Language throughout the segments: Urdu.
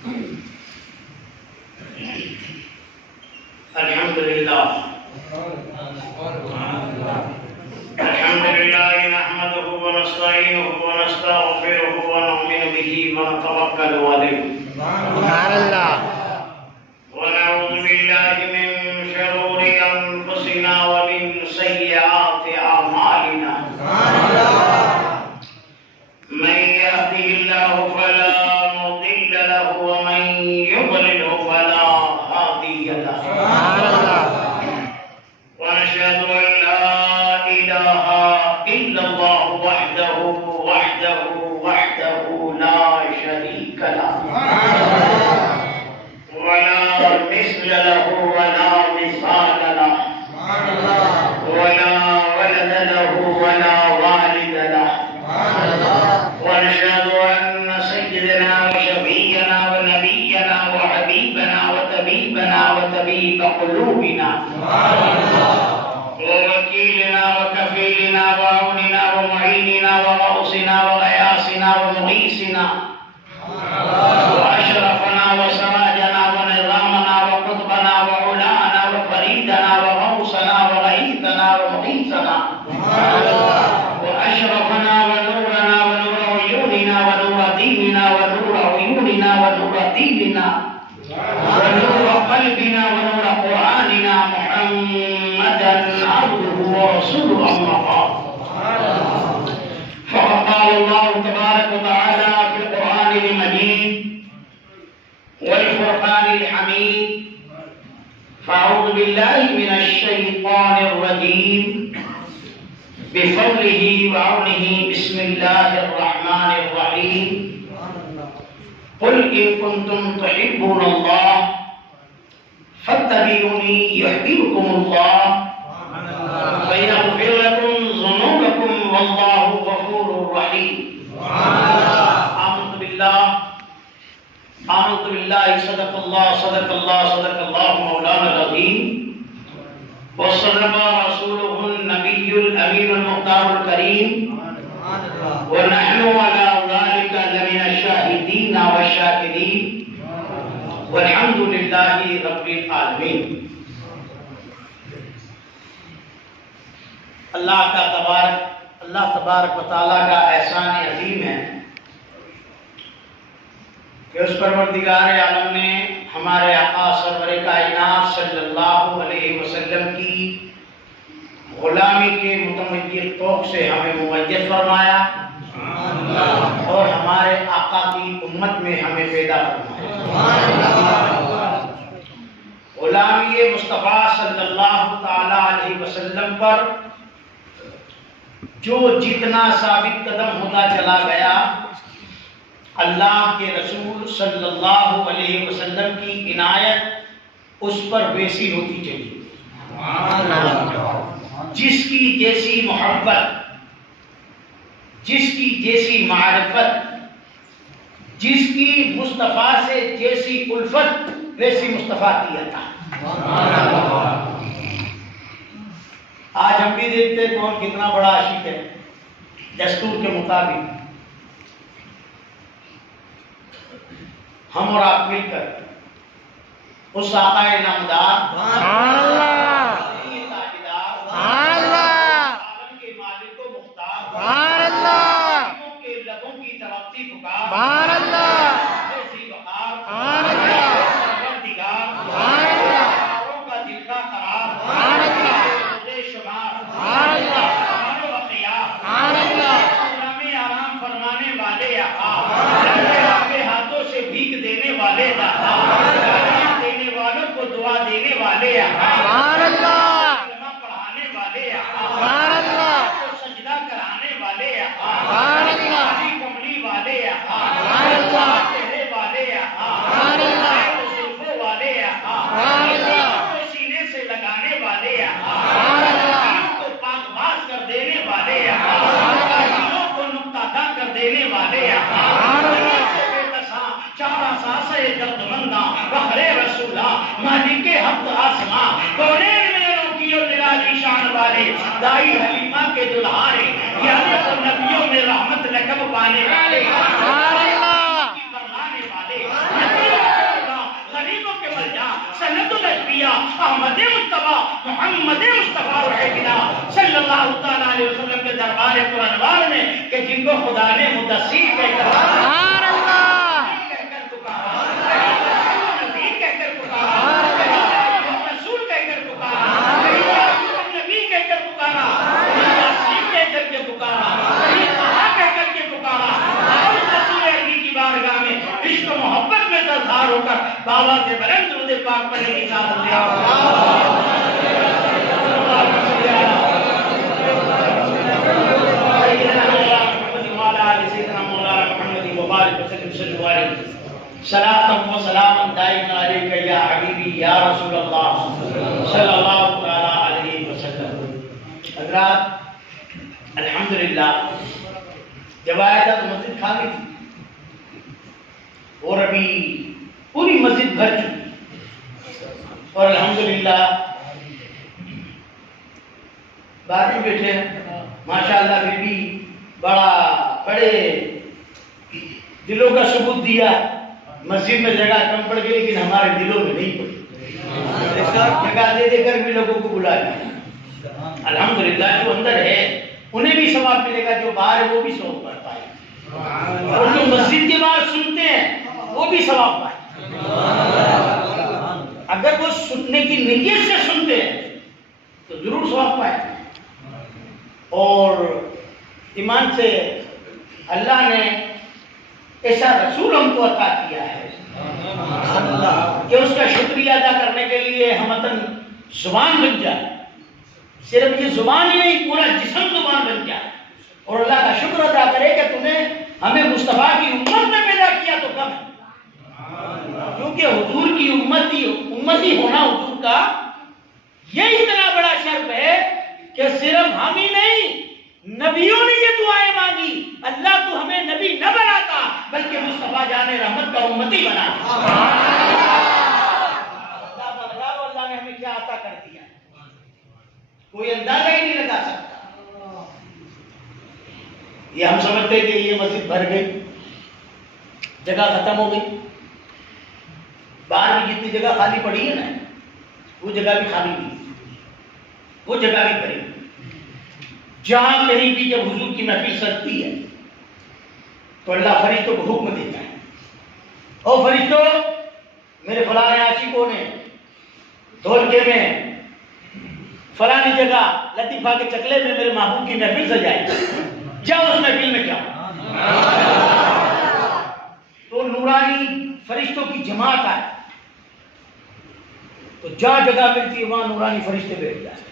الحمد لله نحمده ونستعينه ونستغفره ونؤمن به ونتوكل عليه. سبحان الله. ونعوذ بالله من شرور أنفسنا ومن سيئات أعمالنا. من يهده الله فلا مضل له ومن يضلل فلا هادي له. ونشهد أن لا إله إلا الله وحده لا شريك له ولا مثل له ولا مثال له ولا ولد له ولا والد له. ونشهد أن سيدنا وشفيعنا ونبينا وحبيبنا وطبيب قلوبنا ووكيلنا وكفيلنا وعوننا ومعيننا وغوثنا وغياثنا ومغيثنا وأشرفنا وسراجنا ونظامنا وقطبنا وعلانا وفريدنا وغوثنا وغيثنا ومغيثنا وأشرفنا ونورنا ونور عيوننا ونور ديننا ونور عيوننا ونور ديننا ونور قلبنا ونور قرآننا محمدا عبده ورسوله أما بعد. فقد قال الله تبارك وتعالى في القرآن المجيد والفرقان الحميد: فأعوذ بالله من الشيطان الرجيم بفضله وعونه بسم الله الرحمن الرحيم. قل إن كنتم تحبون الله فاتبعوني يحببكم الله ويغفر لكم ذنوبكم والله غفور رحيم. آمنت بالله صدق الله مولانا العظيم وصدق رسوله النبي الأمين المختار الكريم ونحن على ذلك لمن الشاهدين والشاكرين والحمد لله رب العالمين. اللہ تبارک و تعالیٰ کا احسان عظیم ہے کہ اس پروردگار عالم نے ہمارے آقا سرور کائنات صلی اللہ علیہ وسلم کی غلامی کے متمیر طوق سے ہمیں ممجد فرمایا اور ہمارے آقا کی امت میں ہمیں پیدا فرمایا. غلامی مصطفیٰ صلی اللہ تعالی علیہ وسلم پر جو جتنا ثابت قدم ہوتا چلا گیا، اللہ کے رسول صلی اللہ علیہ وسلم کی عنایت اس پر ویسی ہوتی چلی. جس کی جیسی محبت، جس کی جیسی معرفت، جس کی مصطفیٰ سے جیسی الفت، ویسی مصطفیٰ کی عطا. آج ہم بھی دیکھتے کون کتنا بڑا عاشق ہے. دستور کے مطابق ہم اور آپ مل کر اس آقا نامدار دینے والوں کو دعا دینے والے پڑھانے والے سجدہ کرانے والے کملی والے چہرے والے زلفوں والے سینے سے لگانے والے کو پاک باز کر دینے والے کو نقطہ دہ کر دینے والے چارہ ساسے درد مندہ بخرے رسولہ مالک حق آسماں کونین میں روکیوں نرالی شان والے دائی حلیمہ کے دلہارے یعنی تو نبیوں میں رحمت لقب پانے والے کی برلانے والے کیا احمد مصطفیٰ محمد مصطفیٰ رہنا صلی اللہ تعالیٰ علیہ وسلم کے دربار قرآنوار میں کہ جن کو خدا نے مدثر کہہ کر ہو کر بابا سے بلند درود پاک پڑھنے کی ساتھ ہو گیا صلاۃ و سلام دائم علیک یا حبیبی یا رسول اللہ صلی اللہ تعالی علیہ وسلم. حضرات الحمدللہ جب آیا تھا تو مسجد خالی تھی اور ابھی پوری مسجد بھر چکی اور الحمدللہ بعد میں بیٹھے ماشاءاللہ بھی بڑا بڑے دلوں کا ثبوت دیا. مسجد میں جگہ کم پڑ گئی لیکن ہمارے دلوں میں نہیں پڑی. جگہ دے دے کر بھی لوگوں کو بلا لیا. الحمدللہ جو اندر ہے انہیں بھی ثواب ملے گا, جو باہر ہے وہ بھی ثواب پڑ پائے, اور جو مسجد کے باہر سنتے ہیں وہ بھی ثواب پائے. اگر وہ سننے کی نیت سے سنتے ہیں تو ضرور ثواب پائے. اور ایمان سے اللہ نے ایسا رسول ہم کو عطا کیا ہے کہ اس کا شکریہ ادا کرنے کے لیے ہمتن زبان بن جائے. صرف یہ زبان ہی نہیں, پورا جسم زبان بن جائے اور اللہ کا شکر ادا کرے کہ تمہیں ہمیں مصطفیٰ کی امت میں پیدا کیا تو کم ہے. کیونکہ حضور کی امتی ہونا حضور کا یہ اتنا بڑا شرف ہے کہ صرف ہم ہی نہیں, نبیوں نے یہ دعائیں مانگی, اللہ تو ہمیں نبی نہ بناتا بلکہ مصطفیٰ جان رحمت کا امتی بنا. اللہ نے ہمیں کیا عطا کر دیا کوئی اندازہ ہی نہیں لگا سکتا. یہ ہم سمجھتے کہ یہ مسجد بھر گئی, جگہ ختم ہو گئی. باہر بھی جتنی جگہ خالی پڑی ہے نا وہ جگہ بھی خالی نہیں, وہ جگہ بھی بھری. جہاں کہیں بھی جب حضور کی محفل سجتی ہے تو اللہ فرشتوں کو حکم دیتا ہے, او فرشتوں میرے فلاں عاشقوں نے دھولکے میں فلانی جگہ لطیفہ کے چکلے میں میرے محبوب کی محفل سجائی, جاؤ اس محفل میں جاؤ. تو نورانی فرشتوں کی جماعت آئے تو جہاں جگہ ملتی ہے وہاں نورانی فرشتے بیٹھ جاتے.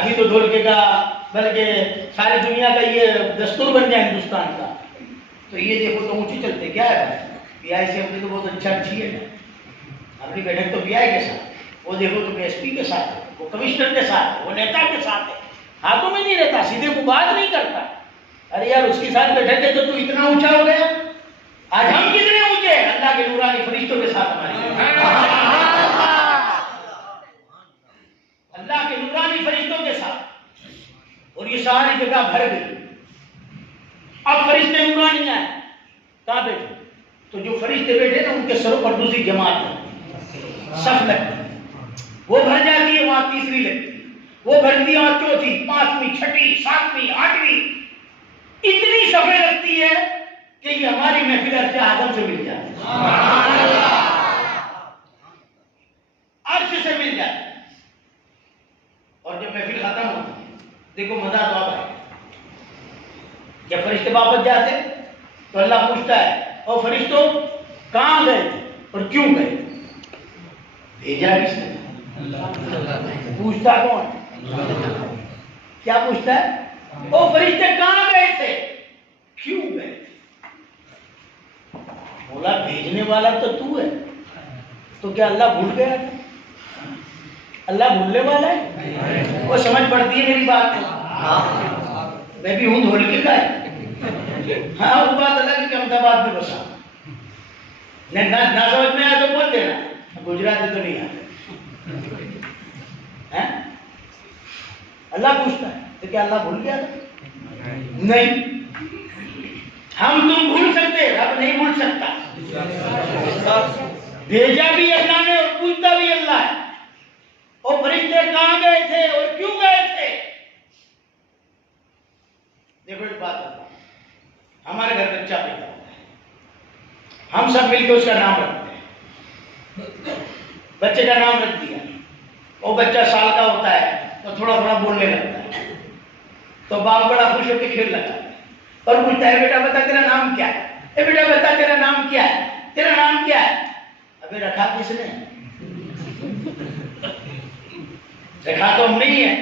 ابھی تو ڈھولکے کا بلکہ ساری دنیا کا یہ دستور بن گیا ہندوستان کا. تو یہ دیکھو تو اونچی چلتے کیا ہے بھائی, پی آئی سی اپنی تو بہت اچھی ہے نا, اپنی بیٹھک تو پی آئی کے ساتھ, وہ دیکھو تو ایس پی کے ساتھ ہے, وہ کمشنر کے ساتھ ہے, وہ نیتا کے ساتھ ہے, ہاتھوں میں نہیں رہتا, سیدھے کو بات نہیں کرتا. ارے یار اس کے ساتھ بیٹھے تھے تو اتنا اونچا ہو گیا. آج ہم کتنے اونچے ہیں اللہ کے نورانی فرشتوں کے ساتھ ہمارے, اللہ کے نورانی فرشتوں کے ساتھ. اور یہ ساری جگہ بھر گئی. اب فرشتے نورانی آئے کہاں بیٹھے, تو جو فرشتے بیٹھے نا ان کے سروں پر دوسری جماعت صف لگتی, وہ بھر جاتی ہے, وہاں تیسری لگتی, وہ بھرتی ہے وہاں چوتھی, پانچویں, چھٹی, ساتویں, آٹھویں, اتنی صفیں لگتی ہے کہ یہ ہماری محفل عرش اعظم سے مل جاتی ہے, عرش سے مل جاتی ہے. اور جب محفل ختم ہوتی ہے دیکھو مزہ تو اب ہے. جب فرشتے واپس جاتے تو اللہ پوچھتا ہے اور فرشتوں کہاں گئے اور کیوں گئے, بھیجا کس نے؟ پوچھتا کون, کیا پوچھتا ہے؟ وہ فرشتے کہاں گئے تھے, کیوں گئے تھے؟ بولا بھیجنے والا تو تو ہے, تو کیا اللہ بھول گیا تھا؟ اللہ بھولنے والا ہے؟ وہ سمجھ پڑتی ہے میری بات کو, میں بھی ہوں دھولکے کا ہے. ہاں وہ بات الگ ہے کہ احمدآباد میں بسا, نہ سمجھ میں آیا تو بول دینا, گجراتی تو نہیں آتے. اللہ پوچھتا ہے تو کیا اللہ بھول گیا تھا؟ نہیں, ہم تم بھول سکتے, رب نہیں بھول سکتا. بھیجا بھی اللہ نے اور پوچھتا بھی اللہ ہے. اور فرشتے کہاں گئے تھے اور کیوں گئے تھے؟ دیکھو ایک بات بتا، ہمارے گھر بچہ پیدا ہوتا ہے، ہم سب مل کے اس کا نام رکھتے ہیں. بچے کا نام رکھ دیا، وہ بچہ سال کا ہوتا ہے تو تھوڑا تھوڑا بولنے لگتا ہے، تو باپ بڑا خوش ہو کے کھیل لگتا ہے اور پوچھتا ہے بیٹا بتا تیرا نام کیا ہے؟ اے بیٹا بتا تیرا نام کیا ہے؟ تیرا نام کیا ہے؟ ابھی رکھا کس نے؟ رکھا تو ہم نہیں ہے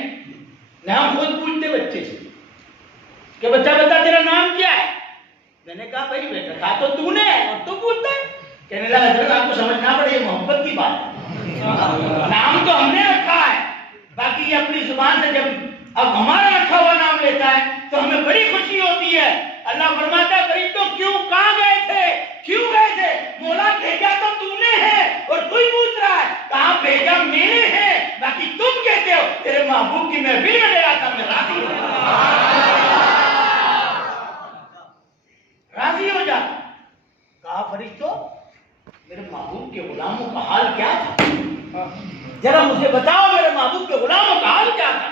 نہ، ہم خود پوچھتے بچے سے کہ بچہ بتا تیرا نام کیا ہے؟ میں نے کہا بھائی بیٹا رکھا تو تو نے اور تو پوچھتا ہے. کہنے لگا حضرت آپ کو سمجھنا پڑے، یہ محبت کی بات ہے، نام تو ہم نے رکھا ہے، باقی یہ اپنی زبان سے جب اب ہمارا رکھا ہوا نام لیتا ہے تو ہمیں بڑی خوشی ہوتی ہے. اللہ فرماتا ہے فرشتوں کیوں کہاں گئے تھے؟ کیوں گئے تھے؟ مولا بھیجا تو تو نے ہے اور تو ہی پوچھ رہا ہے کہاں بھیجا میں نے ہے، باقی تم کہتے ہو تیرے محبوب کی محفل میں گیا تھا، میں راضی ہو راضی ہو جا. کہا فرشتوں میرے محبوب کے غلاموں کا حال کیا تھا؟ ذرا مجھے بتاؤ میرے محبوب کے غلاموں کا حال کیا تھا؟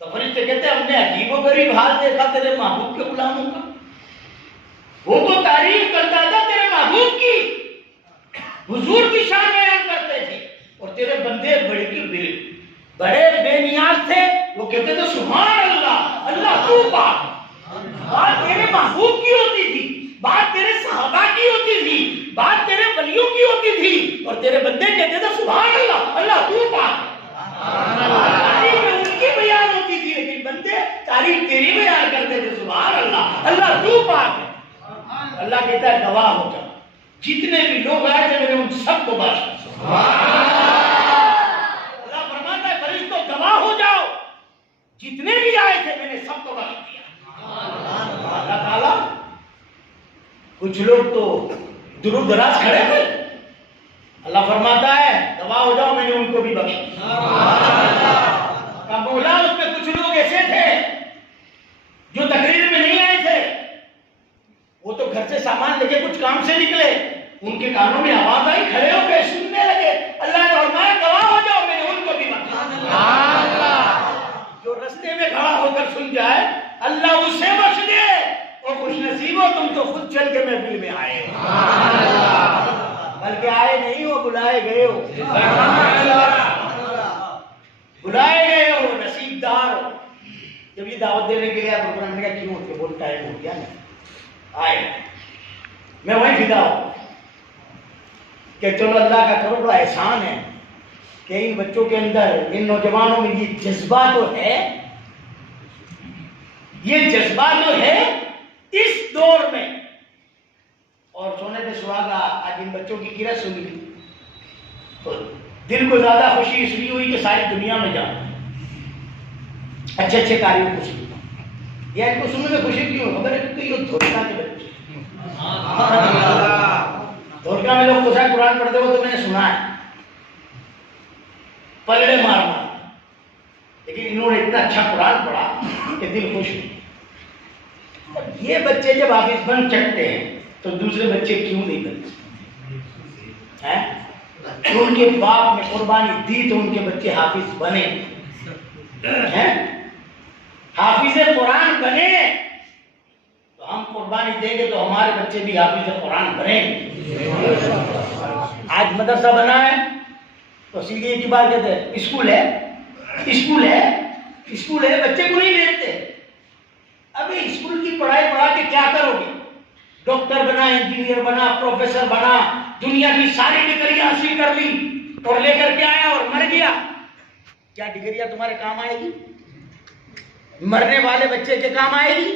تو فرشتے کہتے ہیں ہم نے عجیب و غریب حال دیکھا تیرے محبوب کے غلاموں کا. وہ تو تعریف کرتا تھا تیرے محبوب کی، حضور کی شان بیان کرتے تھے، اور تیرے بندے بڑے بے نیاز تھے، وہ کہتے تھے سبحان اللہ، اللہ تو پاک. بات تیرے محبوب کی ہوتی تھی، بات تیرے صحابہ کی ہوتی تھی، بات تیرے ولیوں کی ہوتی تھی، اور تیرے بندے کہتے تھے سبحان اللہ، اللہ تو پاک. تعریف ان کی بیان ہوتی تھی لیکن بندے تعریف تیری بیان کرتے تھے، سبحان اللہ، اللہ تو پاک ہے. اللہ کہتا ہے گواہ ہو جاؤ، جتنے بھی لوگ آئے تھے میں نے ان سب کو بخش دیا. اللہ فرماتا ہے فرشتوں گواہ ہو جاؤ، جتنے بھی آئے تھے میں نے سب کو بخش دیا. اللہ تعالیٰ کچھ لوگ تو دور دراز کھڑے تھے، اللہ فرماتا ہے گواہ ہو جاؤ میں نے ان کو بھی بخش دیا. مولا اس میں کچھ لوگ ایسے تھے جو تقریر میں نہیں آئے تھے، وہ تو گھر سے سامان لے کے کچھ کام سے نکلے، ان کے کانوں میں آواز آئی، کھڑے ہو کے سننے لگے. اللہ نے فرمایا گواہ ہو جاؤ میں نے ان کو بھی بخش دیا. جو رستے میں کھڑا ہو کر سن جائے اللہ اسے بخش دے، اور خوش نصیب ہو تم تو خود چل کے محفل میں آئے ہو، بلکہ آئے نہیں ہو بلائے گئے ہو، بلائے گئے ہو، نصیب دار ہو. جب یہ دعوت دینے کے لیے آپ قرآن نے کہا کیوں ہوتے بول ٹائم ہو گیا نا آئے. میں وہیں فدا ہوں کہ چلو اللہ کا کرو بڑا احسان ہے کہ ان بچوں کے اندر، ان نوجوانوں میں یہ جذبہ تو ہے، یہ جذبہ جو ہے اس دور میں. اور سونے پہ سہاگا آج ان بچوں کی قرت سنی تو دل کو زیادہ خوشی اس لیے ہوئی کہ ساری دنیا میں جانا اچھے اچھے کاریوں کو سنتا. یہ ان کو سننے میں خوشی کیوں؟ خبر ہے کہ یہ دھوکہ کے بچے، دھوکہ میں لوگ کوسا قرآن پڑھتے ہو تو میں نے سنا ہے پلڑے مارنا، لیکن انہوں نے اتنا اچھا قرآن پڑھا کہ دل خوش ہو. یہ بچے جب حافظ بن چکتے ہیں تو دوسرے بچے کیوں نہیں بنتے؟ ان کے باپ نے قربانی دی تو ان کے بچے حافظ بنے، حافظ قرآن بنے تو ہم قربانی دیں گے تو ہمارے بچے بھی حافظ قرآن بنیں. آج مدرسہ بنا ہے تو سیدھی کی بات کہتے ہیں اسکول ہے، اسکول ہے، اسکول ہے، بچے کو نہیں دیکھتے. ابھی اسکول کی پڑھائی پڑھا کے کیا کرو گے؟ ڈاکٹر بنا، انجینئر بنا، پروفیسر بنا، دنیا کی ساری ڈگری حاصل کر لی اور لے کر کے آیا اور مر گیا. کیا ڈگریاں تمہارے کام آئے گی؟ مرنے والے بچے کے کام آئے گی؟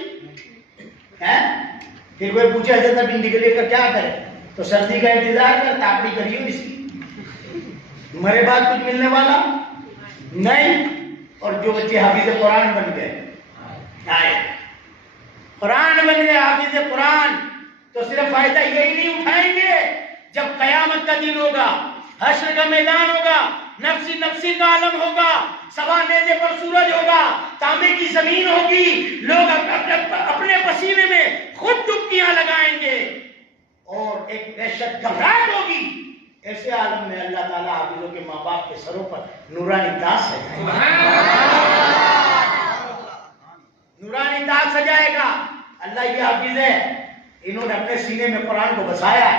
پھر کوئی پوچھے حضرت اب ان ڈگری کا کیا کرے تو سردی کا انتظار کر، تاپڑی کریو اس کی، مرے بعد کچھ ملنے والا نہیں. اور جو بچے حافظ قرآن بن گئے، آئے قرآن بن گئے حافظ قرآن، تو صرف فائدہ یہی نہیں اٹھائیں گے. جب قیامت کا دن ہوگا، حشر کا میدان ہوگا، نفسی نفسی کا عالم ہوگا، سوا نیزے پر سورج ہوگا، تانبے کی زمین ہوگی، لوگ اپنے پسینے میں خود ڈبکیاں لگائیں گے اور ایک دہشت گھبراہٹ ہوگی ایسے عالم میں اللہ تعالیٰ حافظوں کے ماں باپ کے سروں پر نورانی تاج سجائے گا، نورانی تاج سجائے گا۔ اللہ یہ حافظ ہے، انہوں نے اپنے سینے میں قرآن کو بسایا ہے،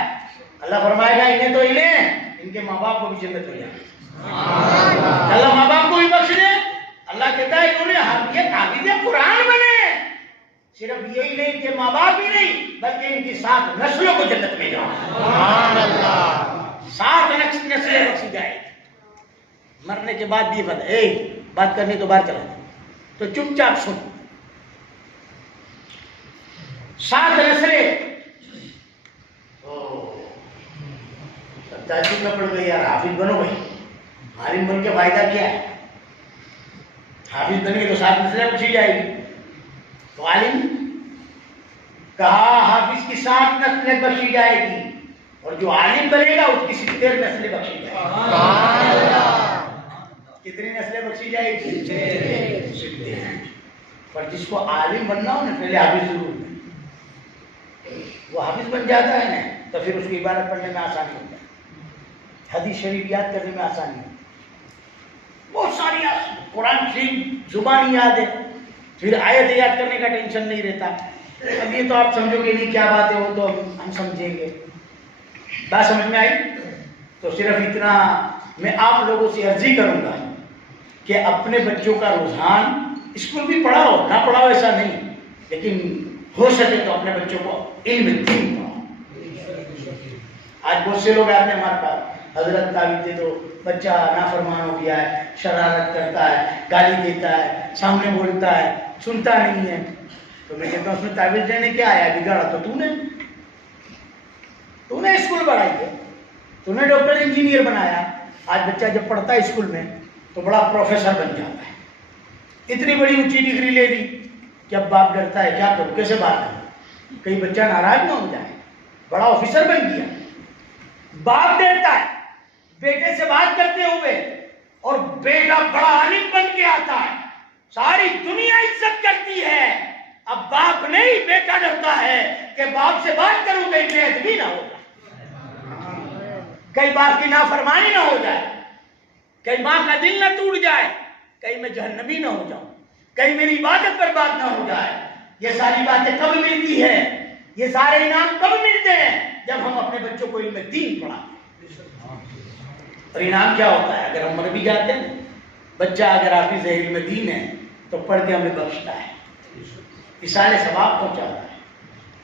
اللہ فرمائے گا انہیں تو انہیں، ان کے ماں باپ کو بھی جنت ہو جائے گا، اللہ ماں باپ کو بھی بخش دے۔ اللہ کہتا ہے انہوں نے یہ حافظ قرآن بنے، صرف یہی نہیں کہ ماں باپ ہی نہیں بلکہ ان کی 7 نسلوں کو جنت میں جاؤ، سبحان اللہ، 7 نسلیں بخشی جائے، مرنے کے بعد بھی بتا بات کرنی تو باہر چلا جائے تو چپ چاپ سن، 7 نسلیں۔ تعجب میں پڑ گئی یار، حافظ بنو بھائی، عالم بن کے فائدہ کیا ہے؟ حافظ بن کے تو 7 نسلیں بخشی جائے گی، تو عالم کہا حافظ کی 7 نسلیں بخشی جائے گی، اور جو عالم بنے گا اس کی 70 نسلیں بخشی جائے گی۔ کتنی نسلیں بخشی جائے گی؟ 70۔ پر جس کو عالم بننا ہو نا پہلے حافظ ضرور بنے، وہ حافظ بن جاتا ہے نا تو پھر اس کی عبادت پڑھنے میں آسانی ہوتا ہے، حدیث شریف یاد کرنے میں آسانی ہوتی ہے، بہت ساری قرآن شریف زبان یاد ہے، پھر آیت یاد کرنے کا ٹینشن نہیں رہتا۔ اب یہ تو آپ سمجھو گے نہیں کیا بات ہے، وہ تو ہم سمجھیں گے، بات سمجھ میں آئی؟ تو صرف اتنا میں آپ لوگوں سے عرضی کروں گا کہ اپنے بچوں کا رجحان، اسکول بھی پڑھاؤ نہ پڑھاؤ ایسا نہیں، لیکن ہو سکے تو اپنے بچوں کو علم دین پڑھاؤ۔ آج بہت سے لوگ آتے ہیں ہمارے پاس، حضرت تعویذ دے دو، بچہ نافرمان ہو گیا ہے، شرارت کرتا ہے، گالی دیتا ہے، سامنے بولتا ہے، سنتا نہیں ہے، تو میں کہتا ہوں اس میں تعویذ دینے کیا آیا، بگاڑا تو تو نے اسکول پڑھائی ہے، تو نے ڈاکٹر انجینئر بنایا۔ آج بچہ جب پڑھتا ہے اسکول میں تو بڑا پروفیسر بن جاتا ہے، اتنی بڑی اونچی ڈگری لے لی کہ اب باپ ڈرتا ہے کیا کروں، کیسے بات کروں، کہیں بچہ ناراض نہ ہو جائے، بڑا آفیسر بن گیا، باپ ڈرتا ہے بیٹے سے بات کرتے ہوئے، اور بیٹا بڑا عالم بن کے آتا ہے، ساری دنیا عزت کرتی ہے، اب باپ نہیں بیٹا ڈرتا ہے کہ باپ سے بات کروں کہیں بے ادبی نہ ہو جائے، کئی باپ کی نافرمانی نہ ہو جائے، کئی ماں کا دل نہ ٹوٹ جائے، کہیں میں جہنمی نہ ہو جاؤں، کہیں میری عبادت برباد نہ ہو جائے۔ یہ ساری باتیں کب ملتی ہیں، یہ سارے انعام کب ملتے ہیں؟ جب ہم اپنے بچوں کو علم دین پڑھاتے ہیں۔ اور انعام کیا ہوتا ہے؟ اگر ہم مر بھی جاتے ہیں، بچہ اگر حافظ علم دین ہے تو پڑھ کے ہمیں بخشتا ہے، اصالِ ثواب پہنچاتا ہے۔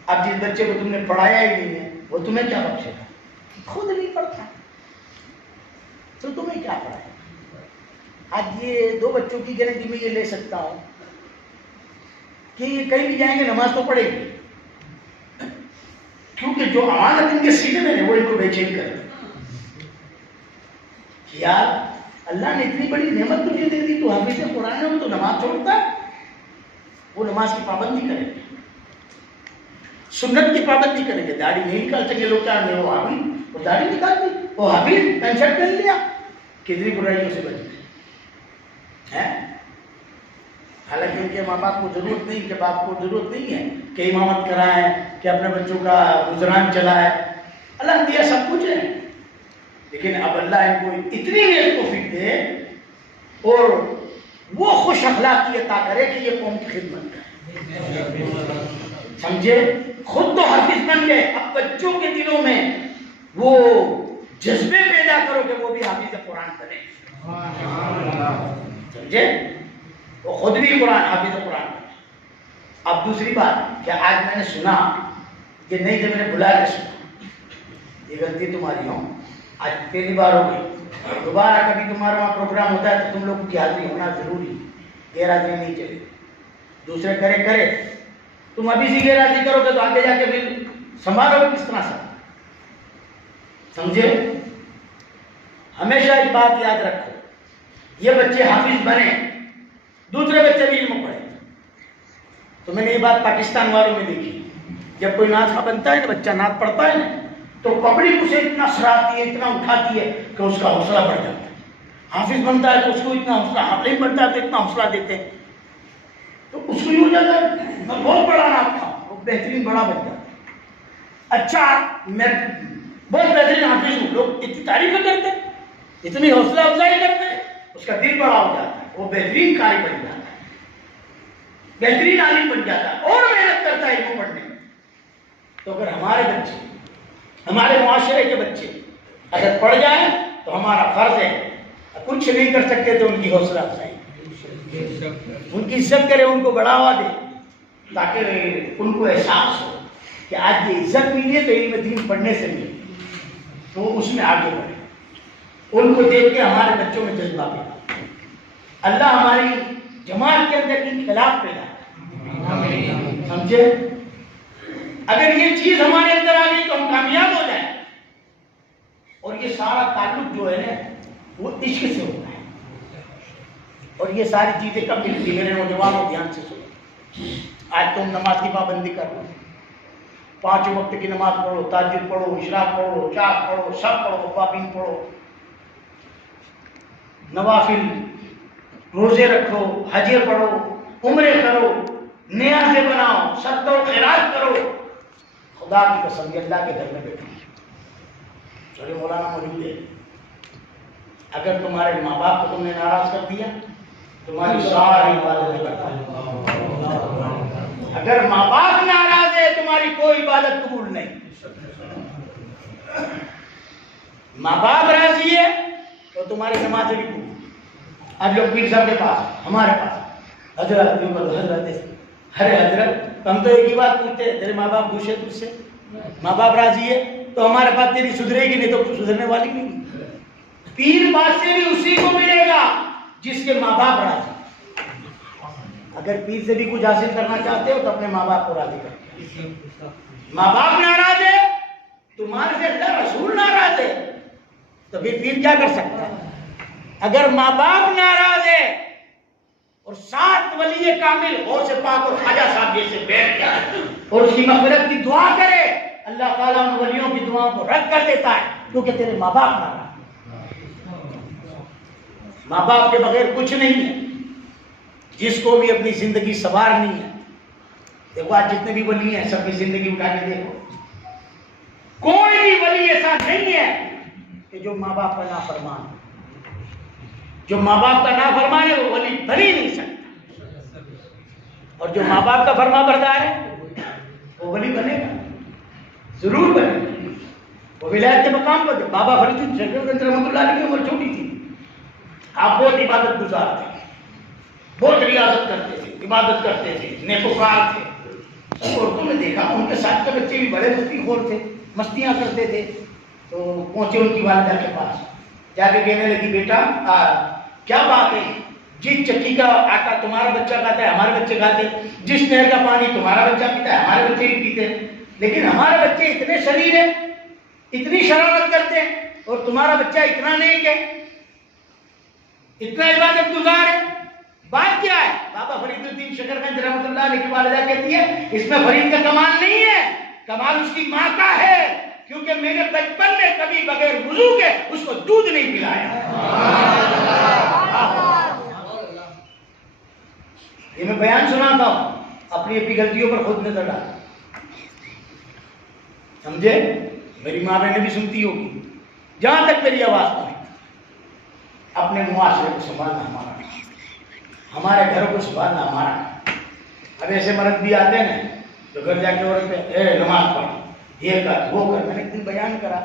اب جس بچے کو تم نے پڑھایا ہی نہیں ہے وہ تمہیں کیا بخشے گا؟ خود نہیں پڑھتا تو تمہیں کیا پڑھائے؟ آج یہ 2 بچوں کی گارنٹی میں یہ لے سکتا ہوں کہ یہ کہیں بھی جائیں گے نماز تو پڑھے گی، کیونکہ جو امانت ان کے سینے میں ہے وہ ان کو بے چین کرے کہ یار اللہ نے اتنی بڑی نعمت تجھے دے دی، تو حافظ قرآن ہے تو نماز چھوڑتا ہے، وہ نماز کی پابندی کریں گے، سنت کی پابندی کریں گے، داڑھی نہیں نکال سکے لوگ چاہتے ہیں وہ حافظ، وہ داڑھی نکال دی، وہ حافظ پینٹ شرٹ پہن لیا، کتنی برائیوں سے بچ گئے۔ حالانکہ ان کے ماں باپ کو ضرورت نہیں، کہ باپ کو ضرورت نہیں ہے کہ امامت کرائیں، کہ اپنے بچوں کا گزران چلائے، اللہ نے دیا سب کچھ ہے، لیکن اب اللہ ان کو اتنی نیک توفیق دے اور وہ خوش اخلاقی عطا کرے کہ یہ قوم کی خدمت کرے، سمجھے؟ خود تو حافظ بن گئے، اب بچوں کے دلوں میں وہ جذبے پیدا کرو کہ وہ بھی حافظ قرآن کریں، سمجھے؟ وہ خود بھی قرآن حافظ قرآن کریں۔ اب دوسری بات کہ آج میں نے سنا کہ نہیں جب میں نے بلا کے سنا، یہ غلطی تمہاری ہو، آج پہلی بار ہو گئی، دوبارہ کبھی تمہارا وہاں پروگرام ہوتا ہے تو تم لوگوں کی حاضری ہونا ضروری، غیر حاضری نہیں چلے، دوسرے کرے، تم ابھی سے غیر حاضری کرو گے تو آگے جا کے پھر سنبھالو کس طرح سے، سمجھے؟ ہمیشہ ایک بات یاد رکھو، یہ بچے حافظ بنے، دوسرے بچے بھی علم پڑھے۔ تو میں نے یہ بات پاکستان والوں میں دیکھی، جب کوئی نعت کا بنتا ہے نا، بچہ نعت پڑھتا ہے نا، تو پبلک اسے اتنا سراہتی ہے، اتنا اٹھاتی ہے کہ اس کا حوصلہ بڑھ جاتا ہے، حافظ بنتا ہے تو اس کو اتنا حوصلہ، حافظ بنتا ہے تو اتنا حوصلہ دیتے ہیں، تو اس کو یہ ہو جاتا ہے میں بہت بڑا نعت تھا، وہ بہترین بڑا بن جاتا ہے۔ اچھا، میں بہت بہترین حافظ ہوں، لوگ اتنی تعریفیں کرتے ہیں، اتنی حوصلہ افزائی کرتے ہیں، اس کا دل بڑا ہو جاتا ہے، وہ بہترین قاری بن جاتا ہے، بہترین عالم بن جاتا ہے اور محنت کرتا ہے علم پڑھنے میں۔ تو اگر ہمارے بچے، ہمارے معاشرے کے بچے اگر پڑھ جائیں تو ہمارا فرض ہے، کچھ نہیں کر سکتے تو ان کی حوصلہ افزائی، ان کی عزت کرے، ان کو بڑھاوا دے، تاکہ ان کو احساس ہو کہ آج یہ عزت ملی ہے تو علم دین پڑھنے سے ملی، تو اس میں آگے بڑھے۔ ان کو دیکھ کے ہمارے بچوں میں جذبہ پیدا، اللہ ہماری جماعت کے اندر انقلاب پیدا ہے، سمجھے؟ اگر یہ چیز ہمارے اندر آ گئی تو ہم کامیاب ہو جائیں۔ اور یہ سارا تعلق جو ہے نا وہ عشق سے ہوتا ہے، اور یہ ساری چیزیں کب ملتی؟ میرے نوجوانوں دھیان سے سنو، آج تم نماز کی پابندی کر لو، 5 وقت کی نماز پڑھو، تہجد پڑھو، اشراق پڑھو، چاق پڑھو، سب پڑھو، پابین پڑھو، نوافل روزے رکھو، حجے پڑھو، عمرے کرو، نیازیں بناؤ، صدقہ و خیرات کرو۔ خدا کی قسم یہ اللہ کے گھر میں بیٹھو، چلے مولانا موجود ہے، اگر تمہارے ماں باپ کو تم نے ناراض کر دیا تمہاری ساری عبادت کرتا، اگر ماں باپ ناراض ہے تمہاری کوئی عبادت قبول نہیں، ماں باپ راضی ہے تو تمہاری نمازیں بھی قبول۔ اب لوگ پیر صاحب کے پاس، ہمارے پاس، حضرت ارے حضرت ہم تو ایک ہی بات پوچھتے ہیں، تیرے ماں باپ خوش ہے تجھ سے؟ ماں باپ راضی ہے تو ہمارے پاس تیری سدھرے گی، نہیں تو سدھرنے والی نہیں۔ پیر پاس سے بھی اسی کو ملے گا جس کے ماں باپ راضی۔ اگر پیر سے بھی کچھ حاصل کرنا چاہتے ہو تو اپنے ماں باپ کو راضی کرو۔ ماں باپ ناراض ہے، تمہارے سے اللہ رسول ناراض ہے، تو پھر پیر کیا کر سکتا ہے؟ اگر ماں باپ ناراض ہے اور 7 ولی کامل غوث پاک اور خواجہ صاحب جیسے بیٹھ جائے اور اس کی مغفرت کی دعا کرے، اللہ تعالیٰ ان ولیوں کی دعاؤں کو رد کر دیتا ہے، کیونکہ تیرے ماں باپ ناراض۔ ماں باپ کے بغیر کچھ نہیں ہے، جس کو بھی اپنی زندگی سنوارنی ہے، دیکھو آج جتنے بھی ولی ہیں سب کی زندگی اٹھا کے دیکھو، کوئی بھی ولی ایسا نہیں ہے کہ جو ماں باپ کا نافرمان ہے۔ جو ماں باپ کا نافرمان ہے وہ ولی بن ہی نہیں سکتا، اور جو ماں باپ کا فرما بردار ہے وہ ولی بنے گا، ضرور بنے گا۔ وہ ولایت کے مقام پر بابا فرید الدین رحمۃ اللہ علیہ کی عمر چھوٹی تھی، آپ بہت عبادت گزار تھے، بہت ریاضت کرتے تھے، عبادت کرتے تھے، نیکوکار تھے، عورتوں نے دیکھا ان کے ساتھ کے بچے بھی بڑے مستی خور تھے، مستیاں کرتے تھے، تو پہنچے ان کی والدہ کے پاس، جا کے کہنے لگی بیٹا کیا بات ہے، جس چکی کا آٹا تمہارا بچہ کھاتا ہے ہمارے بچے کھاتے، جس نہر کا پانی تمہارا بچہ پیتا ہے ہمارے بچے بھی پیتے ہیں، لیکن ہمارے بچے اتنے شریر ہیں، اتنی شرارت کرتے ہیں، اور تمہارا بچہ اتنا نیک ہے، اتنا عبادت گزار ہے، بات کیا ہے؟ بابا فرید الدین شکرگنج رحمۃ اللہ علیہ کی والدہ کہتی ہے اس میں فرید کا کمال نہیں ہے، کمال اس کی ماں کا ہے، کیونکہ میں نے بچپن میں کبھی بغیر وضو کے اس کو دودھ نہیں پلایا۔ یہ میں بیان سناتا ہوں، اپنی غلطیوں پر خود نظر ڈال، سمجھے؟ میری ماں بہنیں بھی سنتی ہوگی، جہاں تک میری آواز پہنچی، اپنے معاشرے کو سنبھالنا ہمارا، ہمارے گھروں کو سنبھالنا ہمارا۔ اب ایسے مرد بھی آتے ہیں تو گھر جا کے عورت پہ نماز پڑھ، یہ کر وہ کر۔ میں نے ایک دن بیان کرا،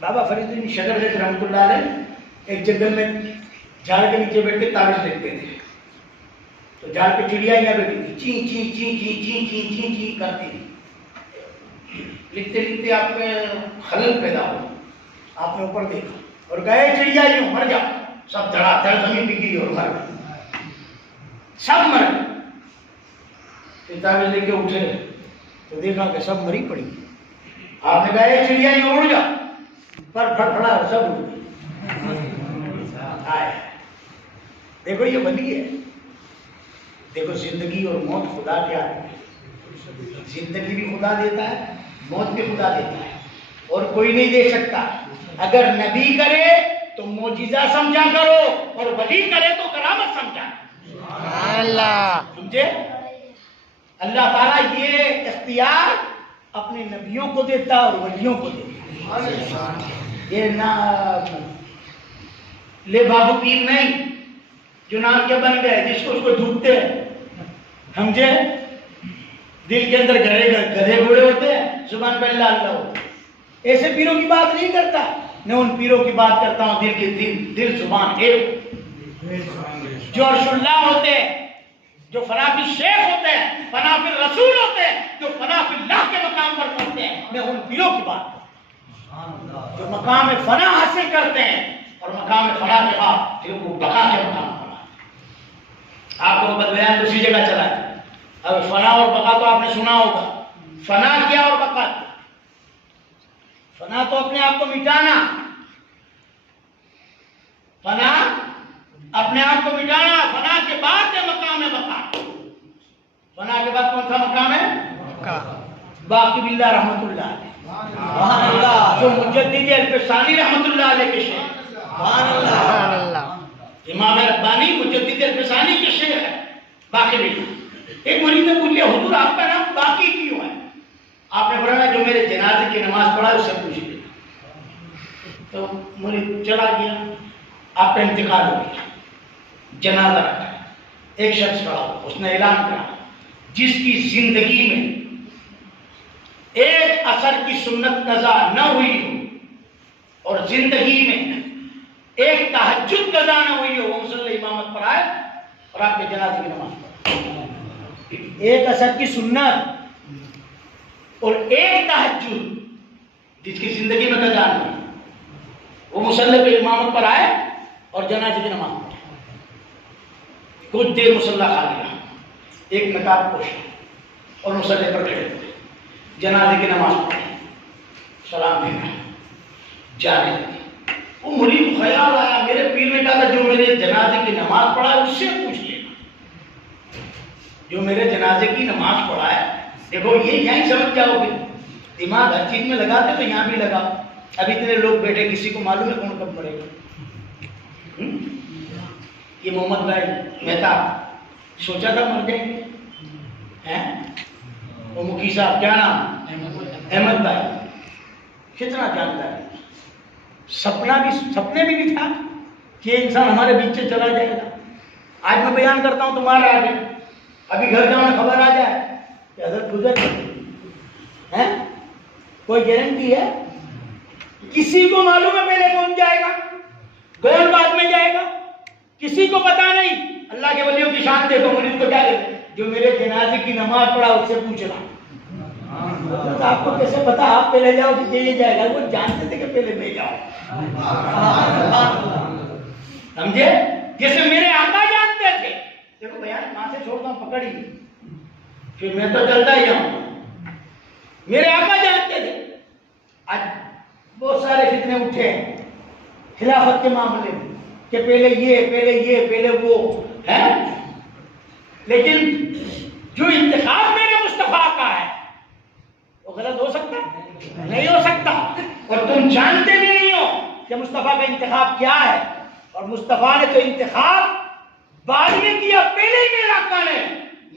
بابا فرید الدین شکرگنج رحمۃ اللہ علیہ ایک جنگل میں جھاڑ کے نیچے بیٹھ کے تاریخ لکھتے تھے، تو جھاڑ پہ چڑیا بیٹھی تھی، چی چی چی چی چی چی چی چی کرتی تھی، لکھتے لکھتے آپ میں خلل پیدا ہو، آپ نے اوپر دیکھا اور گئے چڑیا یوں مر جا، سب دھڑا دھڑ زمین پہ گری اور مر گئے، سب مر گئے۔ کتابیں لے کے اٹھے تو دیکھا کہ سب مری پڑی، آپ نے کہا یہ چڑیا یوں اڑ جا، پر پھڑپھڑا سب اڑ گئی۔ دیکھو یہ ولی ہے، دیکھو زندگی اور موت خدا کیا ہے، زندگی بھی خدا دیتا ہے، موت بھی خدا دیتا ہے، اور کوئی نہیں دے سکتا۔ اگر نبی کرے تو معجزہ سمجھا کرو، اور ولی کرے تو کرامت سمجھا اللہ، سمجھے؟ اللہ تعالیٰ یہ اختیار اپنے نبیوں کو دیتا اور ولیوں کو دیتا. یہ نہ لے بابو پیر نہیں جو نام کے بن گئے جس کو اس کو ڈھونڈتے ہیں, سمجھے؟ دل کے اندر گدھے گھوڑے ہوتے ہیں, زبان پہ اللہ اللہ ہوتا. ایسے پیروں کی بات نہیں کرتا, میں ان پیروں کی بات کرتا ہوں دل کے دل زبان ایک, جو عرش اللہ ہوتے ہیں, جو فنا فی شیخ ہوتے ہیں, فنا فی رسول ہوتے ہیں, جو فنا فی اللہ کے مقام پر پہنچتے ہیں. میں ان پیروں کی بات کرتا ہوں جو مقام فنا حاصل کرتے ہیں اور مقام فنا کے بعد پھر وہ بقا کے مقام پر. آپ کو بیان دوسری جگہ چلا ہے. اب فنا اور بقا تو آپ نے سنا ہوگا. فنا کیا اور بقا کیا؟ فنا تو اپنے آپ کو مٹانا, فنا اپنے آپ کو مٹانا. فنا کے بعد ہے مقام بقا. فنا کے بعد کون سا مقام ہے؟ باقی باللہ رحمت اللہ علیہ, جو مجدد الفسانی رحمت اللہ علیہ کے شیخ, امام ربانی مجدد الفسانی کے شیخ ہے باقی باللہ. ایک مرید نے پوچھ لیا حضور آپ کا نام باقی کیوں ہے؟ آپ نے فرمایا جو میرے جنازے کی نماز پڑھا اس سے پوچھ لیا. تو مرید چلا گیا, آپ کا انتقال ہو گیا, جنازہ رکھا, ایک شخص کھڑا ہوا, اس نے اعلان کرا جس کی زندگی میں ایک اثر کی سنت قضا نہ ہوئی ہو اور زندگی میں ایک تہجد قضا نہ ہوئی ہو, وہ مصلی امامت پر آئے اور آپ کے جنازے کی نماز پڑھے. ایک اثر کی سنت اور ایک تہجد جس کی زندگی میں قضا نہ ہوئی, وہ مصلی پہ امامت پر آئے اور جنازے کی نماز پڑھے. کچھ دیر مصلی خالی رہا, ایک نقاب پوش اور مصلی پر کھڑے ہوئے, جنازے کی نماز پڑھی, سلام پھیرا, جانے لگے. وہ مرید کو خیال آیا, میرے پیر نے کہا تھا جو میرے جنازے کی نماز پڑھا ہے اس سے پوچھ لینا. جو میرے جنازے کی نماز پڑھا ہے, دیکھو یہ یہیں سمجھ جاؤ گے. دماغ ہر چیز میں لگاتے تو یہاں بھی لگا. اب اتنے لوگ بیٹھے, کسی کو معلوم ہے کون کب پڑے گا؟ یہ محمد بھائی مہتا سوچا تھا مر جائیں گے. وہ مکی صاحب کیا نام, احمد بھائی, کتنا جانتا ہے. سپنے بھی نہیں تھا کہ انسان ہمارے بیچ سے چلا جائے گا. آج میں بیان کرتا ہوں تمہارا آ جائے, ابھی گھر جاؤں خبر آ جائے کہ حضرت گزر گئے. کوئی گارنٹی ہے؟ کسی کو معلوم ہے پہلے کون جائے گا, کون بعد میں جائے گا, کسی کو پتا نہیں. اللہ کے ولیوں کی شان دیکھو, مرید کو کیا کہتے ہیں, جو میرے جنازے کی نماز پڑھا اس سے پوچھنا. آپ کو کیسے پتا آپ پہلے جاؤ کہ یہ جائے گا؟ وہ جانتے تھے کہ پہلے میں جاؤ, سمجھے؟ جیسے میرے آقا جانتے تھے. دیکھو بیان کہاں سے چھوڑتا ہوں, پکڑی پھر میں تو چلتا ہی جاؤں. میرے آقا جانتے تھے. آج بہت سارے فتنے اٹھے خلافت کے معاملے میں کہ پہلے یہ پہلے وہ ہے, لیکن جو انتخاب میرے مصطفیٰ کا ہے وہ غلط ہو سکتا ہے؟ نہیں ہو سکتا. اور تم جانتے بھی نہیں ہو کہ مصطفیٰ کا انتخاب کیا ہے. اور مصطفیٰ نے تو انتخاب بعد میں کیا, پہلے ہی میرے آقا نے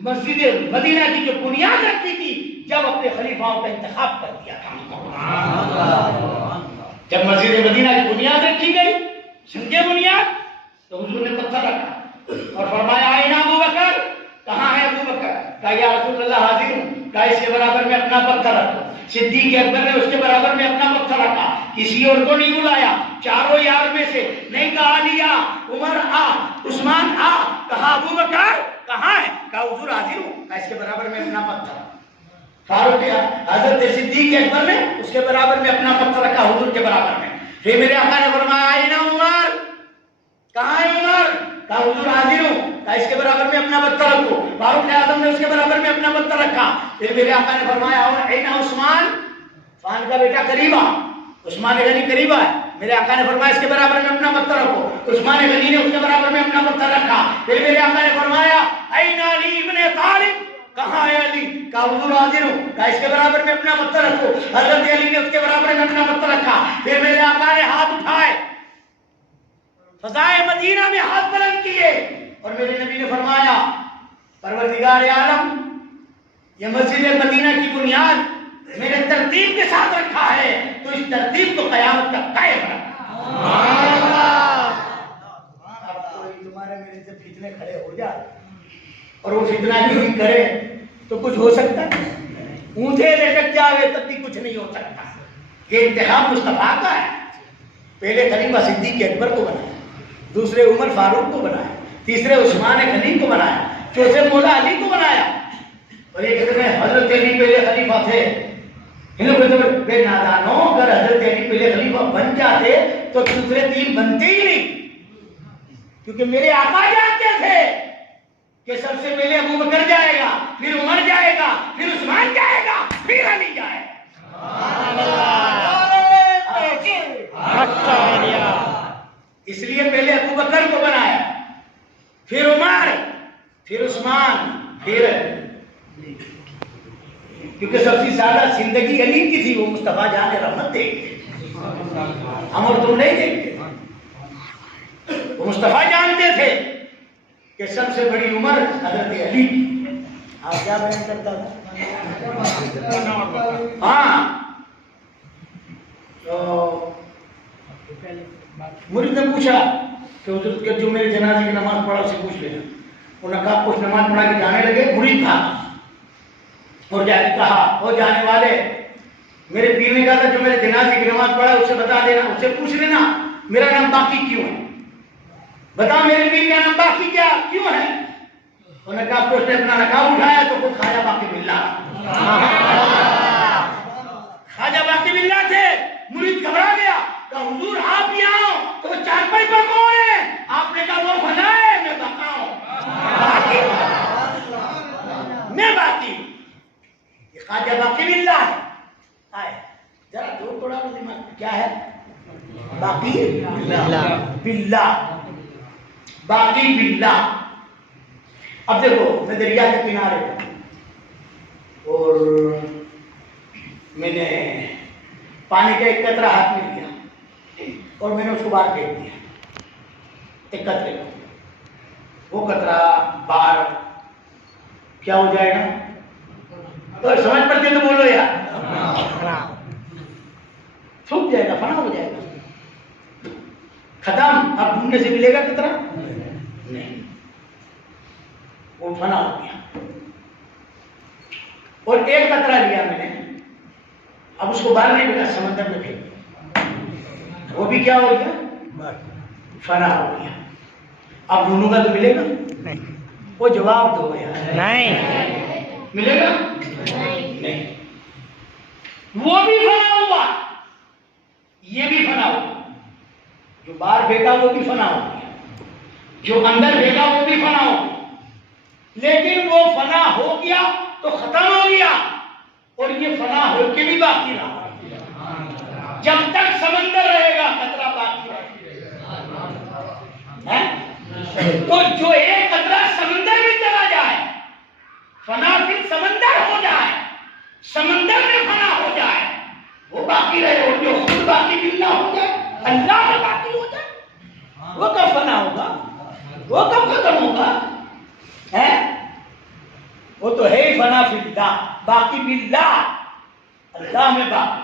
مسجد مدینہ کی جو بنیاد رکھی تھی جب اپنے خلیفاؤں کا انتخاب کر دیا تھا. جب مسجد مدینہ کی بنیاد رکھی گئی, سمجھے بنیاد, تو حضور نے پتھر رکھا اور فرمایا آئینہ ابو بکر, کہاں ہے ابو بکر؟ کہا یا رسول اللہ حاضر ہوں. کہا اس کے برابر میں اپنا پتھر رکھا. صدیق اکبر نے اس کے برابر میں اپنا پتھر رکھا. کسی اور کو نہیں بلایا, چاروں یار میں سے نہیں کہا علی آ, عمر آ, عثمان آ. کہا ابو بکر کہاں ہے؟ کہا حضور حاضر ہوں. کہا اس کے برابر میں اپنا پتھر. فاروق حضرت صدیق اکبر نے اس کے برابر میں اپنا پتھر رکھا, حضور کے برابر میں. پھر میرے آقا نے فرمایا آئینہ عمر, کہاں ہے عمر؟ کہا حضور حاضر ہوں. کہا اس کے برابر میں اپنا پتھر رکھو. فاروق اعظم نے اس کے برابر میں اپنا پتھر رکھا. پھر میرے آقا نے فرمایا آئینہ عثمان, عثمان کا بیٹا قریبا, عثمان غنی قریبا ہے. میرے آقا نے فرمایا اس کے برابر میں اپنا پتھر رکھو. عثمان غنی نے اس کے برابر میں اپنا پتھر رکھا. پھر میرے آقا نے فرمایا آئینہ علی ابن طالب, کہاں ہے علی؟ کہا حضور حاضر ہوں. کہا اس کے برابر میں اپنا پتھر رکھو. حضرت علی نے اس کے برابر میں اپنا پتھر رکھا. پھر میرے آقا نے ہاتھ اٹھائے, فضائے مدینہ میں ہاتھ بلند کیے اور میرے نبی نے فرمایا پروردگار عالم, یہ مسجد مدینہ کی بنیاد میں نے ترتیب کے ساتھ رکھا ہے، تو اس ترتیب کو قیامت تک قائم رکھنا۔ اب کوئی تمہارے میرے سے فتنے کھڑے ہو جائے اور وہ فتنہ بھی کرے تو کچھ ہو سکتا ہے؟ اونچے لٹک جاوے تب بھی کچھ نہیں ہو سکتا۔ یہ انتخاب مصطفیٰ کا ہے۔ پہلے خلیفہ صدیق اکبر کو بنایا، دوسرے عمر فاروق کو بنایا، تیسرے عثمان غنی کو بنایا، چوتھے مولا علی کو بنایا، اور یہ کہتے ہیں حضرت علی پہلے خلیفہ تھے۔ ان لوگ کہتے ہیں بے نادانوں، اگر حضرت علی پہلے خلیفہ بن جاتے تو دوسرے تین بنتے ہی نہیں، کیونکہ میرے آقا جانتے تھے کہ سب سے پہلے ابو بکر جائے گا، پھر عمر جائے گا، پھر عثمان جائے گا، پھر علی جائے گا۔ اس لیے پہلے ابو بکر کو بنایا، پھر عمر، پھر عثمان، پھر علی، کیونکہ سب سے زیادہ زندگی علی کی تھی، وہ مصطفیٰ جان رحمت دیکھتے، ہم اور تم نہیں دیکھتے۔ وہ مصطفیٰ جانتے تھے کہ سب سے بڑی عمر حضرت علی کی۔ آپ کیا بیان کرتا تھا؟ ہاں، تو مرید نے پوچھا کہ حضرت کے جو میرے جنازے کی نماز پڑھا اسے پوچھ لینا۔ انہوں نے کہا کچھ نماز پڑھا کے جانے لگے، مرید تھا اور جا کے کہا وہ جانے والے، میرے پیر نے کہا تھا جو میرے جنازے کی نماز پڑھا اسے بتا دینا، اسے پوچھ لینا میرا نام باقی کیوں ہے، بتا میرے پیر کا نام باقی کیا کیوں ہے؟ انہوں نے کہا اس نے اپنا نقاب اٹھایا تو خود خواجہ باقی باللہ، خواجہ باقی باللہ تھے۔ مرید گھبرا گیا کہ حضور آپ ہی آؤ، تو وہ چارپائی پر کون ہے؟ آپ نے کہا وہ فنا ہے، میں بقا ہوں، میں باقی، یہ خواجہ باقی باللہ ہے۔ آئے ذرا دور تھوڑا دماغ کیا ہے؟ باقی باللہ، باقی باللہ۔ اب دیکھو میں دریا کے کنارے پر اور میں نے پانی کا ایک قطرہ ہاتھ میں لیا اور میں نے اس کو باہر پھینک دیا، ایک قطرے کو، وہ قطرہ باہر کیا ہو جائے گا؟ تو سمجھ پڑتی ہے تو بولو یار، چھپ جائے گا، فنا ہو جائے گا، ختم۔ اب ڈھونڈنے سے ملے گا قطرہ نہیں، وہ فنا ہو گیا۔ اور ایک قطرہ لیا میں نے، اب اس کو باہر نہیں ملا، سمندر میں پھینک دیا، وہ بھی کیا ہو گیا؟ فنا ہو گیا۔ اب ڈھونڈوں گا تو ملے گا نہیں، وہ جواب دو یار، نہیں ملے گا نہیں، وہ بھی فنا ہوا، یہ بھی فنا ہوا، جو باہر پھینکا وہ بھی فنا ہو گیا، جو اندر پھینکا وہ بھی فنا ہو گیا، لیکن وہ فنا ہو گیا تو ختم ہو گیا، اور یہ فنا ہو کے بھی باقی رہا۔ جب تک سمندر رہے گا قطرہ باقی رہے گا، تو جو ایک قطرہ سمندر میں چلا جائے، فنا پھر سمندر ہو جائے، سمندر میں فنا ہو جائے، وہ باقی رہے، اور جو خود باقی باللہ ہو جائے، اللہ میں باقی ہو جائے، وہ کب فنا ہوگا، وہ کب ختم ہوگا؟ وہ تو ہے ہی فنا فی اللہ، باقی باللہ، اللہ میں باقی،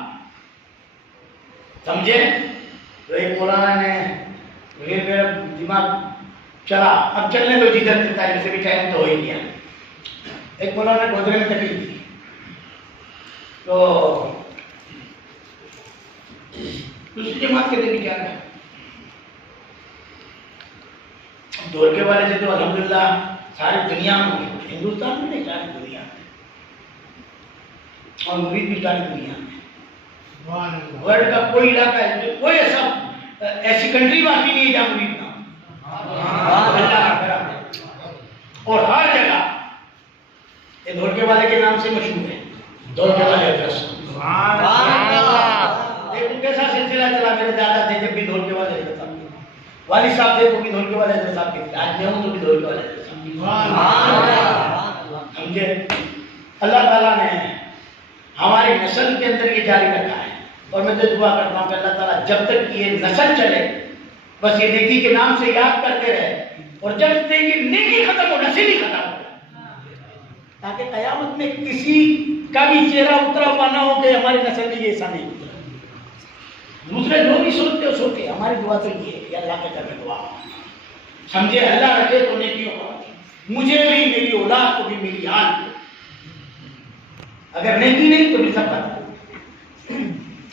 سمجھے؟ تو ایک مولانا نے میرا دماغ چلا، اب چلنے دو جدھر چلتا ہے، جیسے بھی ٹائم تو ہو ہی گیا۔ ایک مولانا نے گودرے میں تکلیف تھی، تو دوسری جماعت کے دے بھی کیا ہے، دور کے والے سے تو الحمدللہ ساری دنیا میں، ہندوستان میں نہیں ساری دنیا میں، اور مرید بھی ساری دنیا میں، ورلڈ کا کوئی علاقہ ہے، کوئی ایسا ایسی کنٹری باقی نہیں ہے جہاں مرید نہ ہو، اور ہر جگہ یہ دھولکے والے کے نام سے مشہور ہے، دھولکے والے ایڈریس۔ دیکھو کیسا سلسلہ چلا، میرے دادا تھے جب بھی دھولکے والے ایڈریس، والد صاحب تھے تو بھی دھولکے والے ایڈریس آپ کے، آج میں ہوں تو بھی دھولکے والے ایڈریس۔ سمجھے؟ اللہ تعالیٰ نے ہماری نسل کے اندر یہ جاری رکھا ہے، اور میں تو دعا کرتا ہوں کہ اللہ تعالیٰ جب تک یہ نسل چلے بس یہ نیکی کے نام سے یاد کرتے رہے، اور جب سے یہ نیکی ختم ہو نسل ہی ختم ہو جائے، تاکہ قیامت میں کسی کا بھی چہرہ اترا ہوا نہ ہو کہ ہماری نسل میں یہ ایسا نہیں ہوتا. دوسرے جو بھی سوچتے ہماری دعا تو یہ ہے کہ اللہ کے گھر میں دعا سمجھے اللہ رکھے تو نیکیوں کا مجھے بھی میری اولاد کو بھی میری حال کو. اگر نیکی نہیں تو بھی سب کا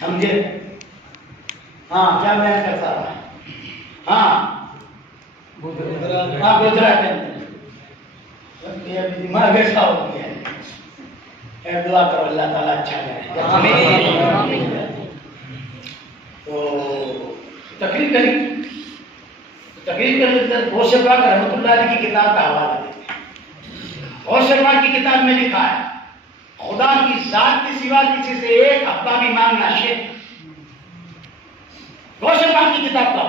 سمجھے. ہاں کیا میں کرتا رہا. ہاں گودرا کے اندر دماغ ایسا ہو گیا ہے. دعا کرو اللہ تعالیٰ اچھا کرے. تو تقریر کرتے غوث پاک رحمۃ اللہ علیہ کی کتاب کا حوالہ دیتے ہیں. غوث پاک کی کتاب میں لکھا ہے خدا کی ذات کے سوا کسی سے ایک ہفتہ بھی مانگنا شرک. غوث پاک کی کتاب کا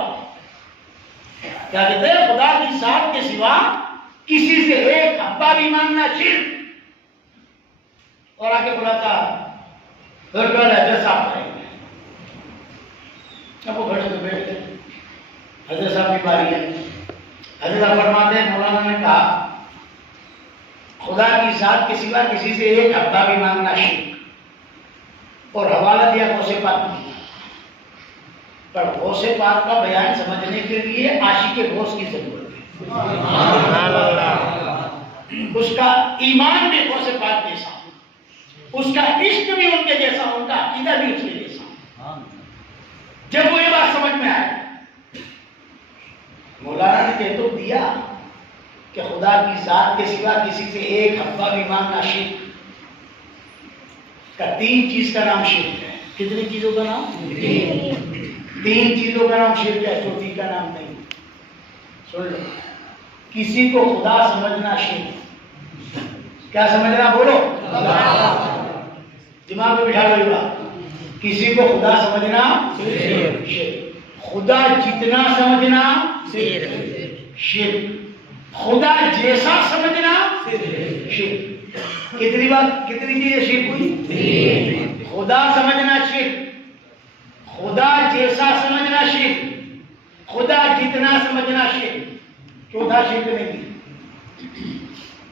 کیا کہتے ہیں خدا کی ذات کے سوا کسی سے ایک ہفتہ بھی مانگنا شرک. اور آگے بولا تھا حضرت صاحب آئے گے. اب وہ گھڑے تو بیٹھ گئے. حضرت صاحب کی باری ہے. حضرت صاحب فرماتے ہیں مولانا نے کہا خدا کی ذات کے سوا کسی سے ایک ہفتہ بھی مانگنا شرک. اور حوالہ دیا غوث پاک کی. پر غوث پاک کا بیان سمجھنے کے لیے عاشق غوث کی ضرورت ہے. اس کا ایمان بھی غوث پاک جیسا, اس کا عشق بھی ان کے جیسا, ان کا عقیدہ بھی اس کے جیسا. جب وہ یہ بات سمجھ میں آئے مولانا نے کہہ تو دیا کہ خدا کی ذات کے سوا کسی سے ایک ہفتہ بھی مانگنا شرک کا. تین چیز کا نام شرک ہے. کتنی چیزوں کا نام؟ تین چیزوں کا نام شرک ہے, چوتھی کا نام نہیں. سن لو, کسی کو خدا سمجھنا شرک. کیا سمجھنا بولو؟ دماغ میں بٹھا لو یہ بات. کسی کو خدا سمجھنا شرک. خدا جتنا سمجھنا شرک. خدا جیسا سمجھنا شرک. کتنی بات کتنی چیزیں شرک ہوئی؟ خدا سمجھنا شرک, خدا جیسا سمجھنا شرک, خدا جتنا سمجھنا شرک. چوتھا شرک نہیں.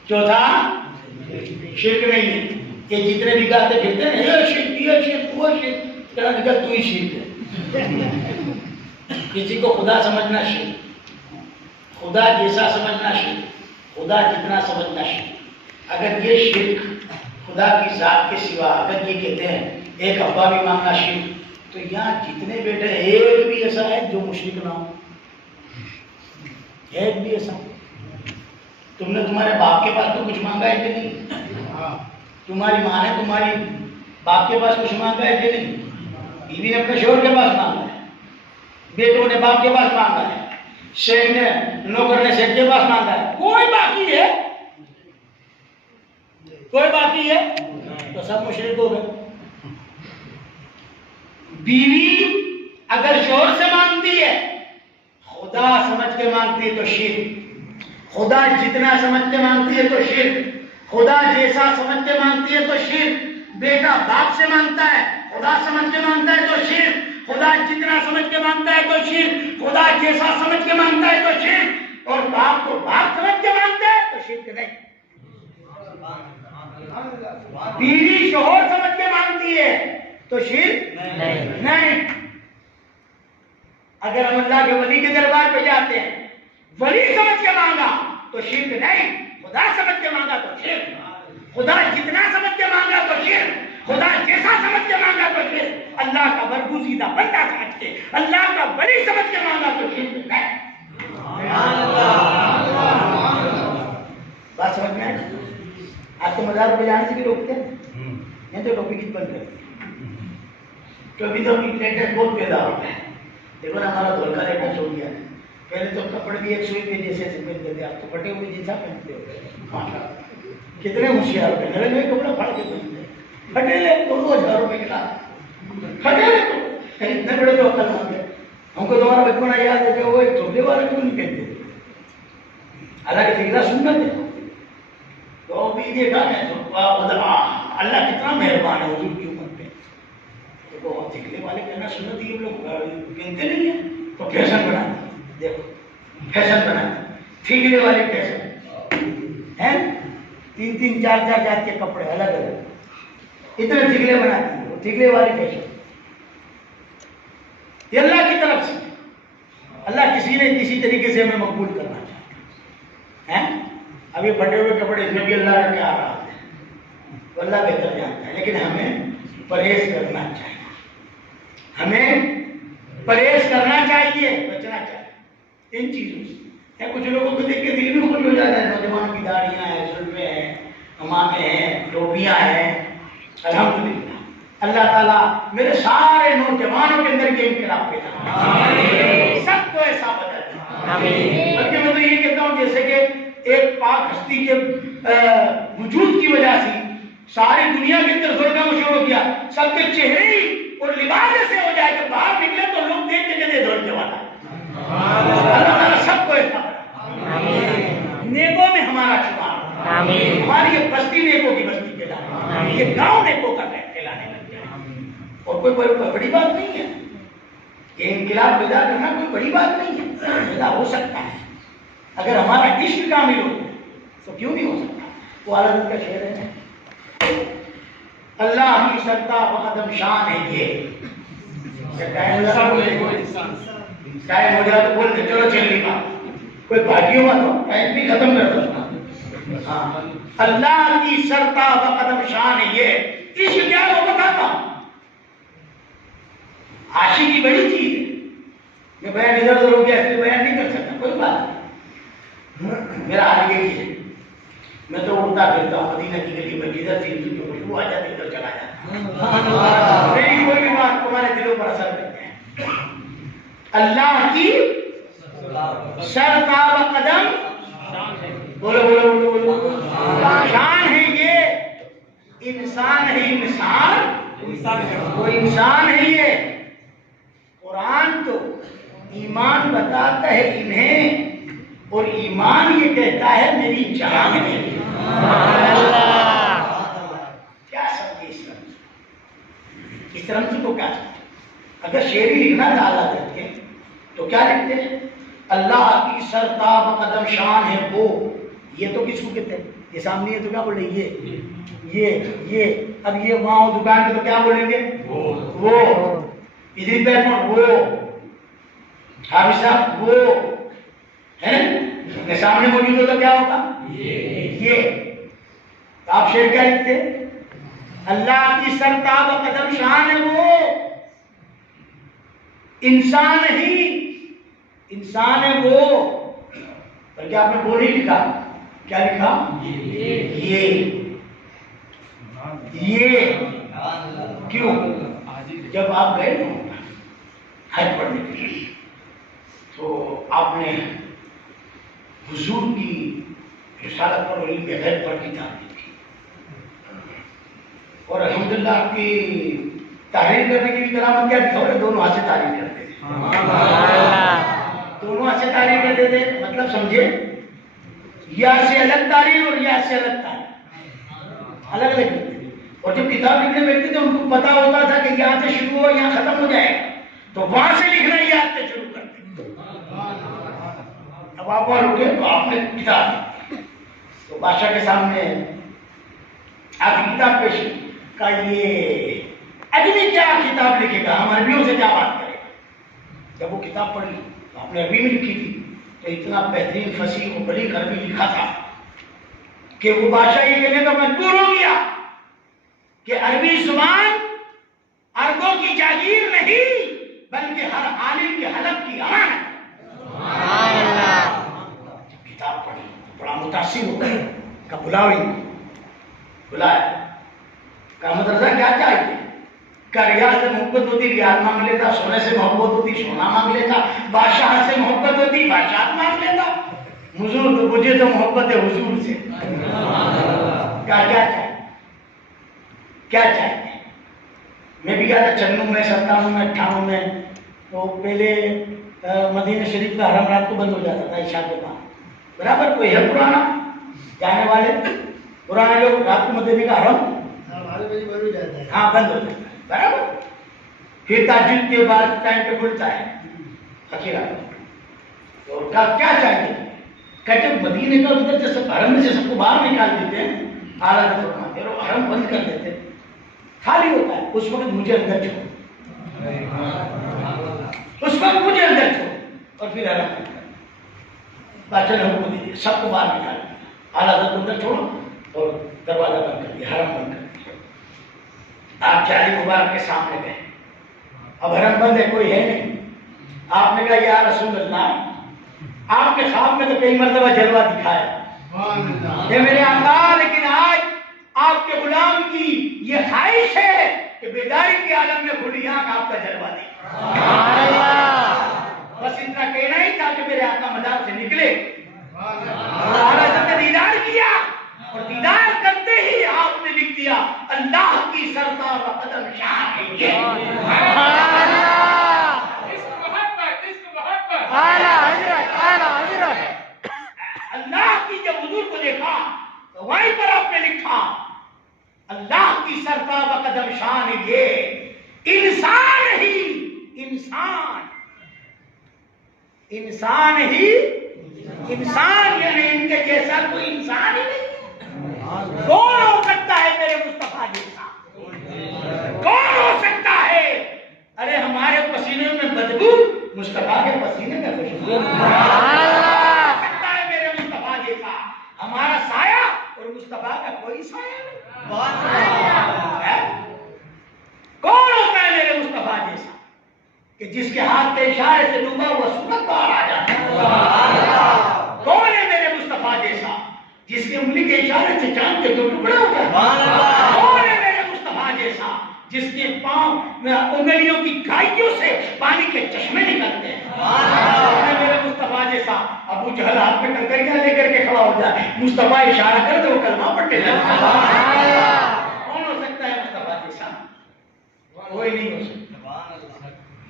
چوتھا شرک نہیں ہے. یہ جتنے بھی گاتے پھرتے ہیں یہ شرک یہ شرک وہ شرک, کہنا نکل تو ہی شرک ہے. کسی کو خدا سمجھنا شرک, خدا جیسا سمجھنا شرک, خدا جتنا سمجھنا شرک. اگر یہ شرک خدا کی ذات کے سوا اگر یہ کہتے ہیں ایک ہفتہ بھی مانگنا شرک, تو یہاں جتنے بیٹے ایک بھی ایسا ہے جو مشرک نہ ہو. ایک بھی ایسا. تم نے تمہارے باپ کے پاس تو کچھ مانگا ہے کہ نہیں؟ تمہاری ماں نے تمہاری باپ کے پاس کچھ مانگا ہے کہ نہیں؟ بیوی نے اپنے شوہر کے پاس مانگا ہے, بیٹوں نے باپ کے پاس مانگا ہے, شیخ نے نوکر نے شیخ کے پاس مانگا ہے. کوئی باقی ہے؟ کوئی باقی ہے؟ تو سب مشرک ہو گئے. بیوی اگر شوہر سے مانگتی ہے خدا سمجھ کے مانگتی ہے تو شرک. خدا جتنا سمجھ کے مانگتی ہے تو شرک. خدا جیسا سمجھ کے مانگتی ہے تو شرک. بیٹا باپ سے مانگتا ہے خدا سمجھ کے مانگتا ہے تو شرک. خدا جتنا سمجھ کے مانگتا ہے تو شرک. خدا جیسا سمجھ کے مانگتا ہے تو شرک. اور باپ کو باپ سمجھ کے مانگتا ہے تو شرک نہیں. بیوی شوہر سمجھ کے مانگتی ہے تو شرک نہیں. اگر ہم اللہ کے ولی کے دربار پہ جاتے ہیں, ولی سمجھ کے مانگا تو شرک نہیں, خدا سمجھ کے مانگا تو شرک. خدا جتنا سمجھ کے مانگا تو شرک, خدا جیسا سمجھ کے مانگا تو شرک. اللہ کا برگزیدہ بندہ سمجھ کے, اللہ کا ولی سمجھ کے مانگا تو شرک نہیں. بات سمجھ میں آئی؟ آپ کو مزار پہ جانے سے بھی روکتے ہیں, نہیں تو ٹوپی کت بند کرتے ہیں. ٹوپی تو لیٹسٹ بہت پیدا ہوتا ہے. دیکھو نا ہمارا دھولکا لیٹسٹ ہو گیا. پہلے تو کپڑے بھی ایک سوئی پہ جیسے پہنتے تھے, آپ تو پھٹے ہوئے جیسا پہنتے ہو. کتنے ہوشیار ہوتے ہیں, نئے نئے کپڑے پھاڑ کے پہنتے ہیں. پھٹے لے 2,000 روپے کے لاکھ پھٹے لے تو اتنے بڑے تو عقل مند ہے. ہم کو تمہارا بچپنا یاد ہے کہ وہ ایک چھوٹے والے کیوں نہیں پہنتے تھے, حالانکہ فکرہ سنت ہے. تو بھی دیکھا ہے اللہ کتنا مہربان ہے حضور کی امت پہ. تو دکھنے والے کہنا سنت ہی لوگ پہنتے نہیں ہیں تو فیشن بنا دیکھو, فیشن بنا ٹھیکنے والے فیشن ہے. 3 3 4 4 جات کے کپڑے الگ الگ، اتنے ٹھگلے بناتی ہے، وہ ٹھگلے والی فیشن یہ اللہ کی طرف سے، اللہ کسی نے کسی طریقے سے ہمیں مقبول کرنا چاہتا ہے۔ اب یہ پھٹے ہوئے کپڑے اس میں بھی اللہ کا کیا رہا ہے، وہ اللہ بہتر جانتا ہے، لیکن ہمیں پرہیز کرنا چاہیے، ہمیں پرہیز کرنا چاہیے، بچنا چاہیے ان چیزوں سے۔ کچھ لوگوں کو دیکھ کے دل بھی خوش ہو جاتا ہے، نوجوانوں کی داڑیاں ہیں، زلفیں ہیں، امامے ہیں، ٹوپیاں ہیں، الحمدللہ اللہ تعالیٰ میرے سارے نوجوانوں کے اندر یہ انقلاب پیدا سب کو ایسا بدل، بلکہ میں تو یہ کہتا ہوں جیسے کہ ایک پاک ہستی کے وجود کی وجہ سے ساری دنیا کے اندر ظلم شروع کیا، سب کے چہرے ہی اور لباس ایسے ہو جائے کہ باہر نکلے تو لوگ دیکھ کے کہتے دھڑکنے والا۔ اللہ تعالیٰ سب کو ایسا نیکوں میں ہمارا شمار، ہماری یہ بستی نیکوں کی بستی کہلانے، یہ گاؤں نیکوں کا کہلانے لگ جائے، اور کوئی بڑی بات نہیں ہے، یہ انقلاب پیدا کرنا کوئی بڑی بات نہیں ہے، پیدا ہو سکتا ہے اگر ہمارا عشق کامل ہو تو کیوں نہیں ہو سکتا۔ وہ عالم کا شعر ہے، اللہ کی سرتا بقدم شان ہے یہ، ٹائم ہو جائے تو بولتے چلو چل لی بات، کوئی بھاگی ہوا تو ٹائم بھی ختم کر دو۔ ہاں اللہ کی سرتا بقدم شان ہے یہ، عشق کیا وہ بتاتا ہوں، عاشقی کی بڑی چیز ہے، یہ بیان ادھر ادھر ہو گیا اس لیے بیان نہیں کر سکتا، کوئی بات نہیں۔ میرا حال یہی ہے، میں تو اڑتا پھرتا ہوں مدینہ کی گلی میں، جدھر سے کی خوشبو آ جاتی ادھر چلا جاتا، میری کوئی بھی بات تمہارے دلوں پر اثر کرتے ہیں۔ اللہ کی سرتا و قدم، بولو بولو بولو بولو، شان ہے یہ، انسان ہے انسان، وہ انسان ہے یہ، قرآن تو ایمان بتاتا ہے انہیں، اور ایمان یہ کہتا ہے میری جان ہے۔ کیا سمجھے اس رمز کو، کیا سمجھے؟ اگر شعر ہی لکھنا تھا کر کے تو کیا لکھتے ہیں؟ اللہ کی سرتاب قدم شان ہے وہ، یہ تو کس کو کہتے ہیں؟ یہ سامنے ہے تو کیا بولیں گے؟ یہ اب یہ وہاں دکان پہ تو کیا بولیں گے؟ وہ ادھر بیٹھنا، وہ حافظ صاحب وہ ہے، سامنے موجود ہو تو کیا ہوگا؟ یہ آپ شعر کیا لکھتے ہیں؟ اللہ کی سرتاب قدم شان ہے وہ، انسان ہے وہ، بلکہ آپ نے وہ نہیں لکھا، کیا لکھا؟ یہ کیوں؟ جب آپ گئے نا حج پڑھنے کے لیے تو آپ نے حضور کی رسالت پر علم غیب پر کتاب لکھی، اور الحمدللہ آپ کی تحریر کرنے کی بھی کرامت کیا تھی، دونوں ہاتھ سے تعریف کرتے تھے، دونوں ہاتھ سے تعریف کرتے تھے، مطلب سمجھے، یا سے الگ تعریف اور یا سے الگ تعریف، الگ الگ کرتے تھے، اور جب کتاب لکھنے بیٹھتے تھے ان کو پتا ہوتا تھا کہ یہاں سے شروع ہو یہاں ختم ہو جائے، تو وہاں سے لکھنا یاد سے شروع کرتے۔ اب آپ وہاں رکے تو آپ نے کتاب، تو بادشاہ کے سامنے آپ کی کتاب پیش کا، یہ عربی کیا کتاب لکھے گا، ہم عربیوں سے کیا بات کریں گے؟ جب وہ کتاب پڑھی تو آپ نے عربی میں لکھی تھی، تو اتنا بہترین فصیح و بلیغ عربی لکھا تھا کہ وہ بادشاہ یہ کہنے کا مجبور ہو گیا کہ عربی زبان عربوں کی جاگیر نہیں بلکہ ہر عالم کے حلق کی امان ہے۔ جب کتاب پڑھی بڑا متاثر ہو گیا، کہ بلایا کہا مدرسہ کیا چاہیے؟ کہ ریاض سے محبت ہوتی ریاض مانگ لیتا، سونے سے محبت ہوتی سونا مانگ لیتا، بادشاہ سے محبت ہوتی بادشاہ مانگ لیتا، حضور تو مجھے تو محبت ہے حضور سے، کیا چاہیے؟ کیا چاہیے؟ میں بھی گیا تھا 96 میں 97 میں 98 میں، تو پہلے مدینہ شریف کا حرم رات کو بند ہو جاتا تھا عشاء کے بعد، برابر کوئی ہے پرانا جانے والے پرانے لوگ رات کو مدینہ کا حرم ہاں بند ہو جاتا ہے برابر، پھر تہجد کے بعد ٹائم پہ کھلتا ہے اکیلا، تو کیا چاہیے؟ کہ جب مدینے کا ادھر سے حرم میں سے سب کو باہر نکال دیتے ہیں اعلیٰ حضرت فرماتے ہیں حرم بند کر دیتے خالی ہوتا ہے، اس وقت مجھے اندر چھوڑ، اس وقت مجھے اندر چھوڑ، اور پھر حرم بند کر بادشاہ نے حکم دیجیے سب کو باہر نکال دیا، اعلیٰ حضرت کو اندر چھوڑو اور دروازہ بند کر دیا، حرم بند کر دیا۔ آپ جاری مبارک کے سامنے گئے، اب حرم بند ہے، کوئی ہے نہیں۔ آپ نے کہا یا رسول اللہ، آپ کے خواب میں تو کئی مرتبہ جلوہ دکھایا یہ میرے آقا، لیکن آج آپ کے غلام کی یہ خواہش ہے کہ بیداری کے عالم میں کھلی آنکھ آپ کا جلوہ دے۔ بس اتنا کہنا ہی تھا کہ میرے آقا مزار سے نکلے اور اعلیٰ حضرت نے دیدار کیا، اور دیدار کرتے ہی آپ نے لکھ دیا اللہ کی سرتاب قدم شان ہے یہ۔ اللہ کی جب حضور کو دیکھا تو وہیں پر آپ نے لکھا اللہ کی سرتاب قدم شان یہ انسان ہی انسان ہی انسان، یعنی ان کے جیسا کوئی انسان ہی نہیں۔ کون ہو سکتا ہے میرے مصطفیٰ جیسا؟ کون ہو سکتا ہے؟ ارے ہمارے پسینے میں بدبو، مصطفیٰ کے پسینے میں خوشبو۔ سکتا ہے میرے مصطفیٰ جیسا؟ ہمارا سایہ اور مصطفیٰ کا کوئی سایہ نہیں۔ کون ہوتا ہے میرے مصطفیٰ جیسا کہ جس کے ہاتھ کے اشارے سے ڈوبا ہوا سورج باہر آ جاتا ہے؟ کون ہے میرے مصطفیٰ جیسا جس کی انگلی کے اشارے سے چاند کے دو ٹکڑے ہو گئے؟ کون ہے میرے مصطفیٰ جیسا جس کے پاؤں میں انگلیوں کی کھائیوں سے پانی کے چشمے نکلتے ہیں؟ کون ہے میرے مصطفیٰ جیسا؟ ابو جہل ہاتھ میں کنکریاں لے کر کے کھڑا ہو جائے، مصطفیٰ اشارہ کر دے وہ کلمہ پڑھنے لگتا ہے۔ کون ہو سکتا ہے مصطفیٰ جیسا؟ کوئی نہیں ہو سکتا۔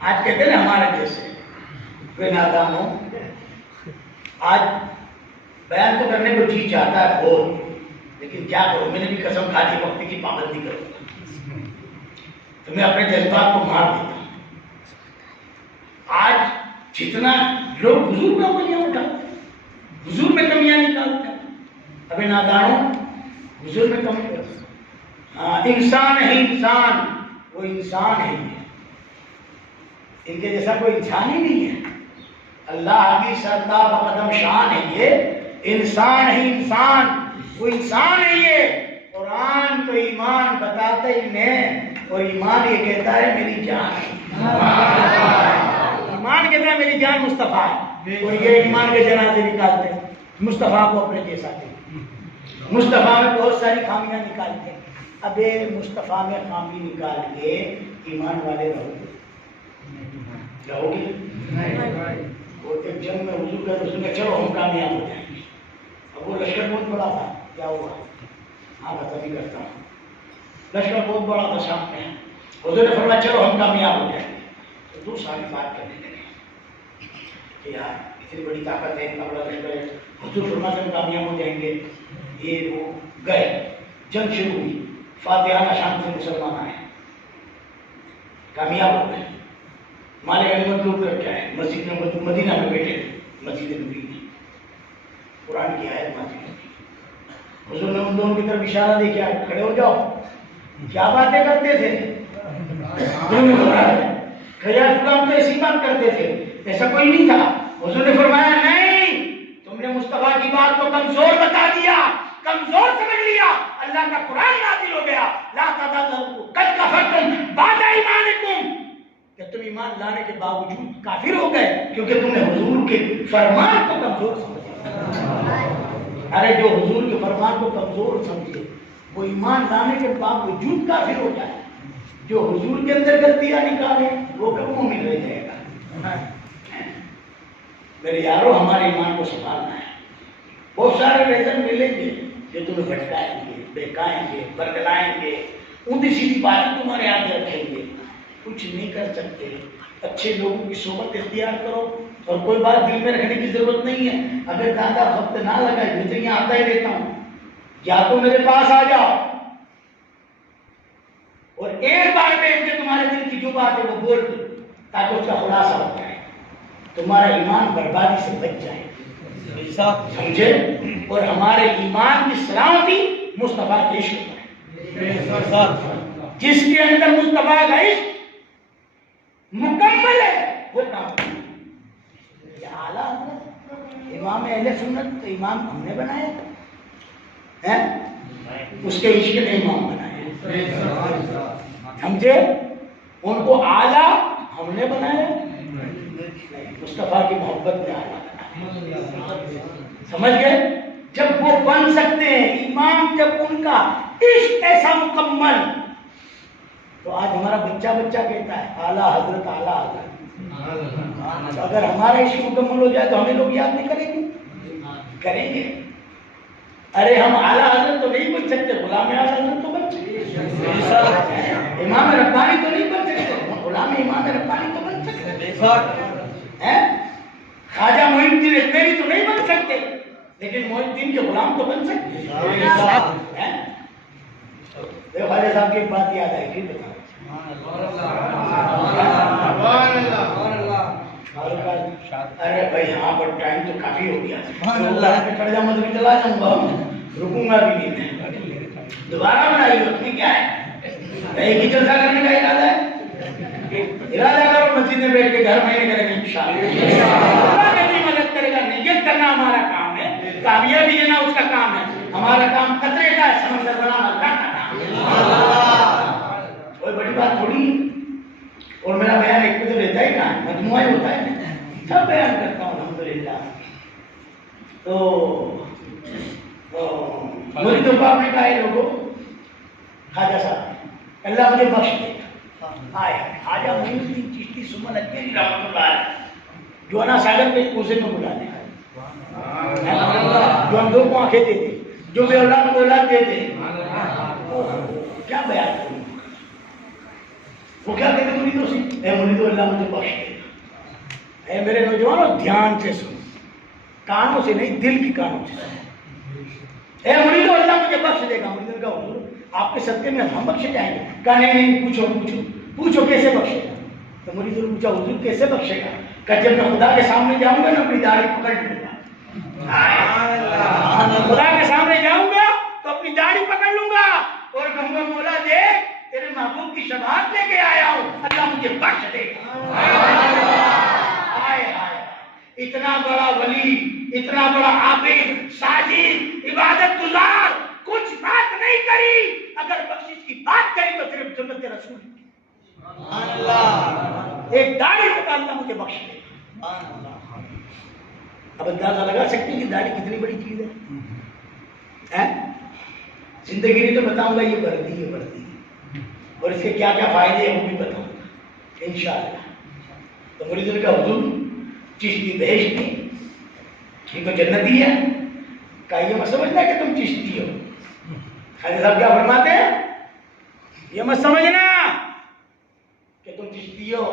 آج کہتے ہیں ہمارے جیسے بے نادان ہو، آج بیان تو کرنے کو جی چاہتا ہے بہت، لیکن کیا کروں، میں نے بھی قسم کھا دی وقت کی پابندی کروں گا تو میں اپنے جذبات کو مار دیتا ہوں۔ آج جتنا لوگ حضور کا انگلیاں اٹھاتے ہیں، حضور میں کمیاں نکالتے ہیں، ابے نادانوں حضور میں کمی کرتے ہیں۔ ہاں انسان ہے انسان، وہ انسان ہے، ان کے جیسا کوئی انسان ہی نہیں ہے۔ اللہ کی سرتاب قدم شان ہے یہ انسان ہے انسان، وہ انسان ہے یہ۔ قرآن تو ایمان بتاتا ہی نہیں، اور ایمان یہ کہتا ہے میری جان ہے۔ ایمان کہتا ہے میری جان مصطفیٰ ہے، اور یہ ایمان کے جنازے نکالتے ہیں، مصطفیٰ کو اپنے جیسا کہتے ہیں، مصطفیٰ میں بہت ساری خامیاں نکالتے ہیں۔ ابے مصطفیٰ میں خامی نکال کے ایمان والے رہو گے؟ رہو گے؟ وہ ایک جنگ میں حضور کا رسول نے چلو ہم کامیاب ہو جائیں گے، اب وہ لشکر بہت بڑا تھا، کیا ہوا؟ ہاں بتا بھی کرتا ہوں، لشکر بہت بڑا تھا سامنے، حضور نے فرمایا چلو ہم کامیاب ہو جائیں گے، تو دو ساری بات کرنے لگے کہ یار اتنی بڑی طاقت ہے، اتنا بڑا لشکر ہے، حضور فرماتے ہم کامیاب ہو جائیں گے، یہ وہ گئے، جنگ شروع ہوئی، فاتحہ نشان سے مسلمان آئے، کامیاب ہو گئے، مال غنیمت لوٹ کر کے آئے، مسجد میں مدینہ میں بیٹھے تھے، مسجد نبوی میں قرآن کی آیت نازل ہوئی، حضور نے ان دونوں کی طرف اشارہ دے کے کھڑے ہو جاؤ، کیا باتیں کرتے تھے؟ دونوں گھبرا گئے، خیال غلام تو ایسی بات کرتے تھے، ایسا کوئی نہیں تھا۔ حضور نے فرمایا نہیں، تم نے مصطفیٰ کی بات کو کمزور بتا دیا، کمزور سمجھ لیا، اللہ کا قرآن نازل ہو گیا، لا تعتذروا قد کفرتم بعد ایمانکم، کہ تم ایمان لانے کے باوجود کافر ہو گئے کیونکہ تم نے حضور کے فرمان کو کمزور سمجھا۔ ارے جو حضور کے فرمان کو کمزور سمجھے وہ ایمان لانے کے باوجود کافر ہو جائے، جو حضور کے اندر غلطیاں نکالے وہ کب مومن رہ جائے گا؟ میرے یارو ہمارے ایمان کو سنبھالنا ہے، بہت سارے ریزن ملیں گے جو تمہیں بھٹکائیں گے، بہکائیں گے، برگلائیں گے، اونٹی سیدھی باتیں تمہارے آگے رکھیں گے، کچھ نہیں کر سکتے۔ اچھے لوگوں کی صحبت اختیار کرو، اور کوئی بات دل میں رکھنے کی ضرورت نہیں ہے، اگر زیادہ وقت نہ لگائے میں تو یہاں آتا ہی رہتا ہوں، یا تو میرے پاس آ جاؤ اور ایک بار بیٹھ کے تمہارے دل کی جو بات ہے وہ بول دو تاکہ اس کا خلاصہ ہو جائے، تمہارا ایمان بربادی سے بچ جائے، سمجھے؟ اور ہمارے ایمان کی سلامتی مصطفیٰ کے عشق پر ہے۔ جس کے اندر مصطفیٰ کا عشق مکمل ہے وہ کام ہے۔ یہ اعلیٰ حضرت امام اہل سنت تو امام ہم نے بنایا ہے، اس کے عشق نے امام بنایا، سمجھے؟ ان کو اعلیٰ ہم نے بنایا، مصطفیٰ کی محبت میں اعلیٰ بنایا، سمجھ گئے؟ جب وہ بن سکتے ہیں امام، جب ان کا عشق ایسا مکمل، تو آج ہمارا بچہ کہتا ہے اعلیٰ حضرت اعلیٰ حضرت۔ اگر ہمارا عشق مکمل ہو جائے تو ہمیں لوگ یاد نہیں کریں گے؟ کریں گے۔ ارے ہم اعلیٰ حضرت تو نہیں بن سکتے، غلام اعلیٰ حضرت تو بن سکتے، امام ربانی تو نہیں بن سکتے، غلام امام ربانی تو بن سکتے، خواجہ معین الدین اجمیری تو نہیں بن سکتے، لیکن معین الدین کے غلام تو بن سکتے۔ خواجہ صاحب کی ایک بات یاد آئی تھی، ارے بھائی یہاں پر ٹائم تو کافی ہو گیا، چڑھ جا مت چلا جاؤں گا، رکوں گا بھی نہیں میں، دوبارہ بنائی اپنی کیا ہے، ایک ہی جلسہ کرنے کا ارادہ ہے، ارادہ کرو مسجد میں بیٹھ کے گھر مہینے کریں گے انشاءاللہ، مدد کرے گا، نیت کرنا ہمارا کام ہے، کامیابی دینا اس کا کام ہے، ہمارا کام قطرے کا ہے، سمندر بنانا اللہ کا کام ہے، کوئی بڑی بات تھوڑی ہے۔ اور میرا بیان ایک پہ تو رہتا ہی کہاں ہے، مجموعہ ہی ہوتا ہے، سب بیان کرتا ہوں الحمدللہ۔ تو مریدوں کو آپ نے کہا ہے لوگوں، خواجہ صاحب اللہ مجھے بخش دے گا، آئے خواجہ معین الدین چشتی سمن اجمیری رحمۃ اللہ علیہ، جو انا ساگر پہ کوزے میں بلا دے، جو ہم دو کو آنکھیں دے دے، جو بے اولاد کو اولاد دے دے، کیا بیان کروں؟ وہ کیا کہتے ہیں مریدوں سے؟ اے مریدو اللہ مجھے بخش دے گا، اے میرے نوجوانوں دھیان سے سنو، کانوں سے نہیں دل کی کانوں سے سنو، اے مریدو اللہ مجھے بخش دے گا۔ مریدوں کا حضور آپ کے صدقے میں ہم بخشے جائیں گے، کہا نہیں پوچھو کیسے بخشے گا؟ تو مریدوں نے پوچھا حضور کیسے بخشے گا؟ کہ جب میں خدا کے سامنے جاؤں گا نا اپنی داڑھی پکڑ لوں گا، خدا کے سامنے جاؤں گا تو اپنی داڑھی پکڑ لوں گا اور کہوں گا مولا دیکھ تیرے محبوب کی شفاعت لے کے آیا ہوں، اللہ مجھے بخش دے گا۔ اتنا بڑا ولی، اتنا بڑا عابد، ساجد، عبادت گزار، کچھ بات نہیں کری، اگر بخشش کی بات کری تو صرف جنت رسول کی، ایک داڑھی پکا اللہ مجھے بخش دے گا۔ اب اندازہ لگا سکتے ہیں کہ داڑھی کتنی بڑی چیز ہے؟ زندگی نہیں تو بتاؤں گا یہ بڑھتی ہے اور اس کے کیا کیا فائدے ہیں وہ بھی بتاؤں گا انشاءاللہ۔ تو مریدوں کا حضور چشتی بہشتی یہ تو جنتی ہے، کہا یہ مت سمجھنا کہ تم چشتی ہو، خالد صاحب کیا فرماتے ہیں؟ یہ مت سمجھنا کہ تم چشتی ہو،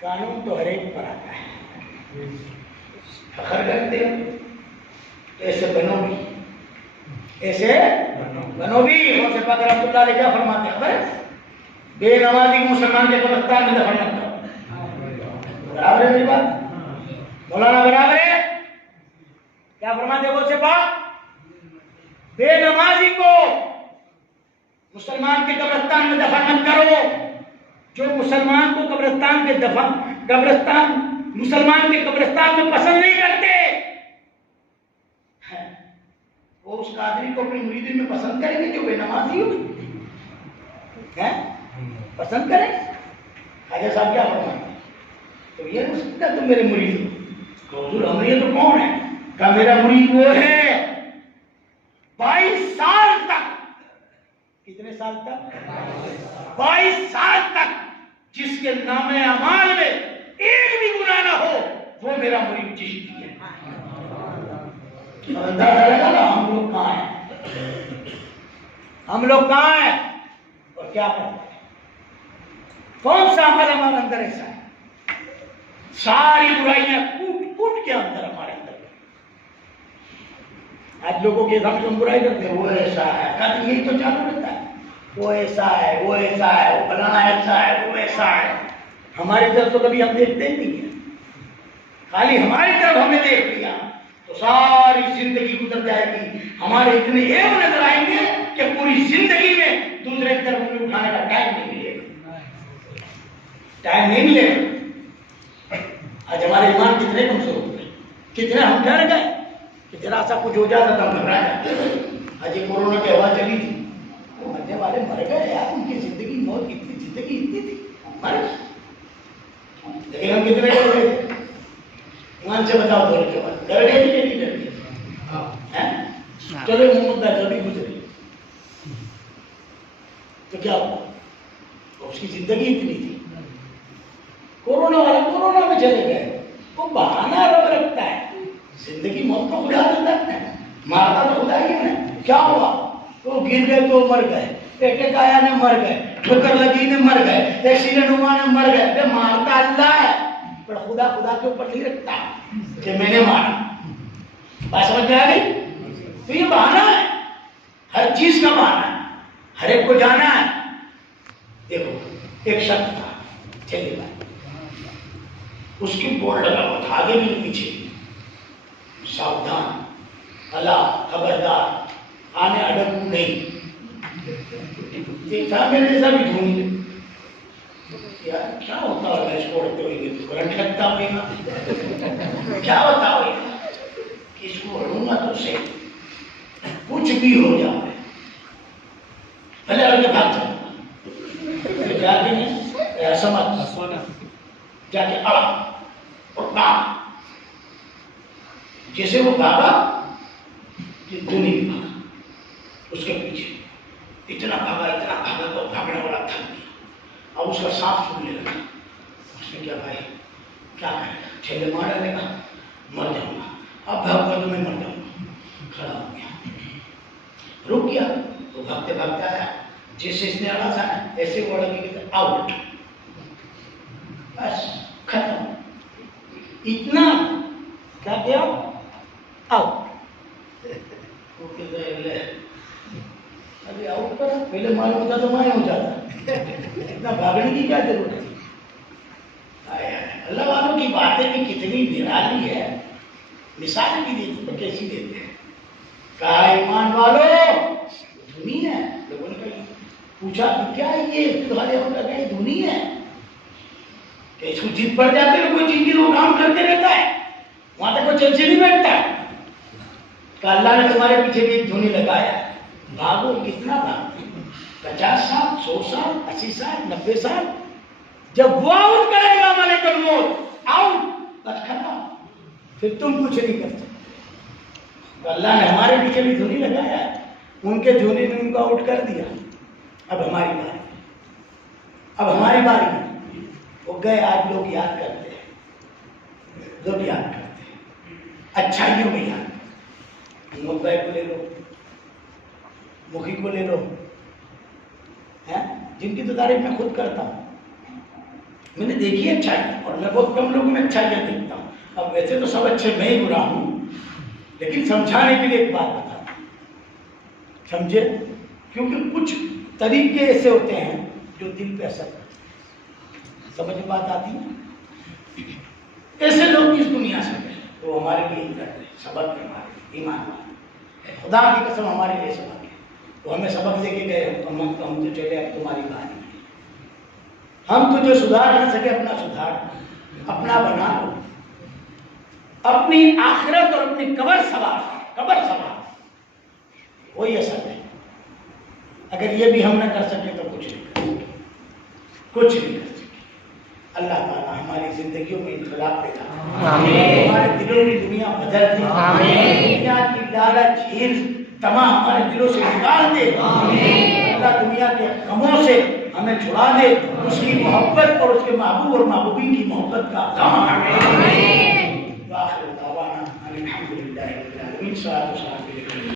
قانون تو ہر ایک پر آتا ہے، فخر کرتے ہو ایسے بنو بھی، ایسے بنو بھی۔ غوث پاک رحمۃ اللہ علیہ کیا فرماتے ہیں خبر ہے؟ بے نمازی کو مسلمان کے قبرستان میں دفن مت کرو، برابر ہے میری بات؟ مولانا برابر ہے؟ کیا فرماتے ہیں غوث پاک؟ بے نمازی کو مسلمان کے قبرستان میں دفن مت کرو، جو مسلمان کو مسلمان کے قبرستان میں پسند نہیں کرتے، وہ اس قادری کو اپنی مریدی میں پسند کریں گے جو بے نمازی ہو؟ پسند کریں؟ خواجہ صاحب کیا فرماتے ہیں؟ تو یہ نہیں سکتا تم میرے مرید ہو، تو حضور ہمیں تو کون ہے؟ کہا میرا مرید وہ ہے 22 سال تک، کتنے سال تک؟ 22 سال تک جس کے نام اعمال میں ایک بھی گناہ نہ ہو، وہ میرا مرید چشتی ہے۔ اندازہ لگا نا ہم لوگ کہاں ہیں، اور کیا کرتے ہیں؟ کون سا عمل ہمارے اندر ایسا ہے؟ ساری برائیاں کوٹ کے اندر ہمارے اندر۔ آج لوگوں کے سامنے ہم برائی کرتے ہیں، وہ ایسا ہے، کہتے یہی تو چالو رہتا ہے، وہ ایسا ہے، وہ ایسا ہے، وہ فلانا ایسا ہے، وہ ایسا ہے۔ ہماری طرف تو کبھی ہم دیکھتے نہیں ہیں، خالی ہماری طرف ہمیں دیکھ لیا، تو ساری زندگی گزر جائے گی، ہمارے اتنے ایب نظر آئیں گے کہ پوری زندگی میں دوسرے کی طرف انگلی اٹھانے کا ٹائم نہیں ملے گا، ٹائم نہیں ملے گا۔ آج ہمارے ایمان کتنے کمزور ہو گئے، کتنے ہم ڈر گئے کہ ذرا سا کچھ ہو جاتا تو ہم گھبرا جاتے۔ آج یہ کورونا کی ہوا چلی تھی، مرنے والے مر گئے یار، ان کی زندگی موت کتنی، زندگی اتنی تھی، مر گئے۔ لیکن ہم کتنے ڈر گئے تھے؟ ایمان سے بتاؤ، دور کے بعد ڈر گئے کہ نہیں ڈر گئے؟ چلو محمد بھائی کبھی گزرے تو کیا ہوا؟ اس کی زندگی اتنی تھی۔ کورونا والے کورونا میں چلے گئے، وہ بہانہ رب رکھتا ہے، زندگی موت کو خدا دیتا ہے، مارتا تو خدا ہی ہے۔ کیا ہوا؟ وہ گر گئے تو مر گئے، ایک آیا نے مر گئے، ٹھوکر لگی نے مر گئے، ایکسیڈنٹ ہوا نے مر گئے۔ مارتا اللہ ہے پر خدا کے اوپر نہیں رکھتا کہ میں نے مارا۔ بات سمجھ میں آ گئی؟ تو یہ بہانہ ہے، ہر چیز کا بہانہ ہے، ہر ایک کو جانا ہے۔ دیکھو ایک شخص تھا چلے گا، اس کی بورڈ لگا ہوا تھا آگے بھی پیچھے، ساودھان، اللہ خبردار، آنے اڑکو نہیں۔ دیکھا میرے جیسا بھی ڈھونڈ یار کیا ہوتا ہوگا اس کو اڑتے ہوئے، تو کرنٹ لگتا ہوئے گا، کیا ہوتا ہوئے گا کہ اس کو اڑوں گا تو سے کچھ بھی ہو جائے، پہلے اڑ کے بھاگ جاؤں گا، جا کے سمجھ جا کے اڑا اور بھاگ، جیسے وہ بھاگا کہ دنیا بھاگا اس کے پیچھے، اتنا بھاگا تو بھاگنے والا تھک گیا، اب اس کا سانس پھولنے لگا۔ اس نے کیا بھائی کیا کرے گا، چھلے مار ڈالے گا، مر جاؤں گا، اب بھاگا تو میں مر جاؤں گا۔ کھڑا ہو گیا، رک گیا، وہ بھاگتے بھاگتے آیا، جیسے اس نے اڑا تھا ایسے وہ اڑ کے آؤٹ، بس ختم۔ اتنا کیا کیا آؤٹ، ابھی آؤٹ پر پہلے معلوم ہوتا تو میں ہو جاتا، اتنا بھاگنے کی کیا ضرورت ہے؟ اللہ والوں کی باتیں بھی کتنی نرالی ہے، مثال بھی دیتی تو کیسی دیتے ہیں۔ کہا ایمان والو دھنی ہے، لوگوں نے کہا پوچھا کہ کیا یہ تمہارے ہوتا کہ دھنی ہے کہ اس کو جیت پڑ جاتے ہیں، کوئی چیز کی وہ کام کرتے رہتا ہے، وہاں تک کوئی چل سے نہیں بیٹھتا ہے۔ کہ اللہ نے تمہارے پیچھے بھی ایک دھنی لگایا، بھاگو، کتنا بھاگو، 50 سال 100 سال 80 سال 90 سال، جب وہ آؤٹ کرے گا ملک الموت آؤٹ، بس ختم، پھر تم کچھ نہیں کر سکتے۔ تو اللہ نے ہمارے پیچھے بھی دھنی لگایا ہے، ان کے دھنی نے ان کو آؤٹ کر دیا، اب ہماری باری، اب ہماری باری۔ وہ گئے، آج لوگ یاد کرتے ہیں، لوگ یاد کرتے ہیں، اچھائیوں میں یاد کرتے ہیں۔ مبئی کو لے لو، مکھی کو لے لو، جن کی تو تعریف میں خود کرتا ہوں، میں نے دیکھی اچھائی، اور میں بہت کم لوگوں میں اچھائیاں دیکھتا ہوں۔ اب ویسے تو سب اچھے میں ہی برا ہوں، لیکن سمجھانے کے لیے ایک بات بتا دوں، سمجھے؟ کیونکہ کچھ طریقے ایسے ہوتے ہیں جو دل پہ اثر کرتے ہیں، سمجھ میں بات آتی ہے؟ ایسے لوگ اس دنیا سے گئے تو ہمارے لیے کرتے ہیں، سبق ہے ہمارے ایمان والے، خدا کی قسم ہمارے لیے سبق ہے، وہ ہمیں سبق دے کے گئے، ہم تو چلے اب تمہاری باری، ہم تو جو سدھار نہ سکے اپنا سدھار، اپنا بنا لو، اپنی آخرت اور اپنی قبر سوار، وہی اصل ہے۔ اگر یہ بھی ہم نہ کر سکے تو کچھ نہیں کر سکے، کچھ نہیں کر سکے۔ اللہ تعالیٰ ہماری زندگیوں میں انقلاب پیدا کرے، ہمارے دلوں میں دنیا بدل دے، دنیا کی لالچ ہرس تمام ہمارے دلوں سے نکال دے، اللہ دنیا کے غموں سے ہمیں چھڑا دے، اس کی محبت اور اس کے محبوب اور محبوبین کی محبت کا غم ہمیں۔ وآخر دعوانا الحمدللہ رب العالمین، صلاۃ و سلام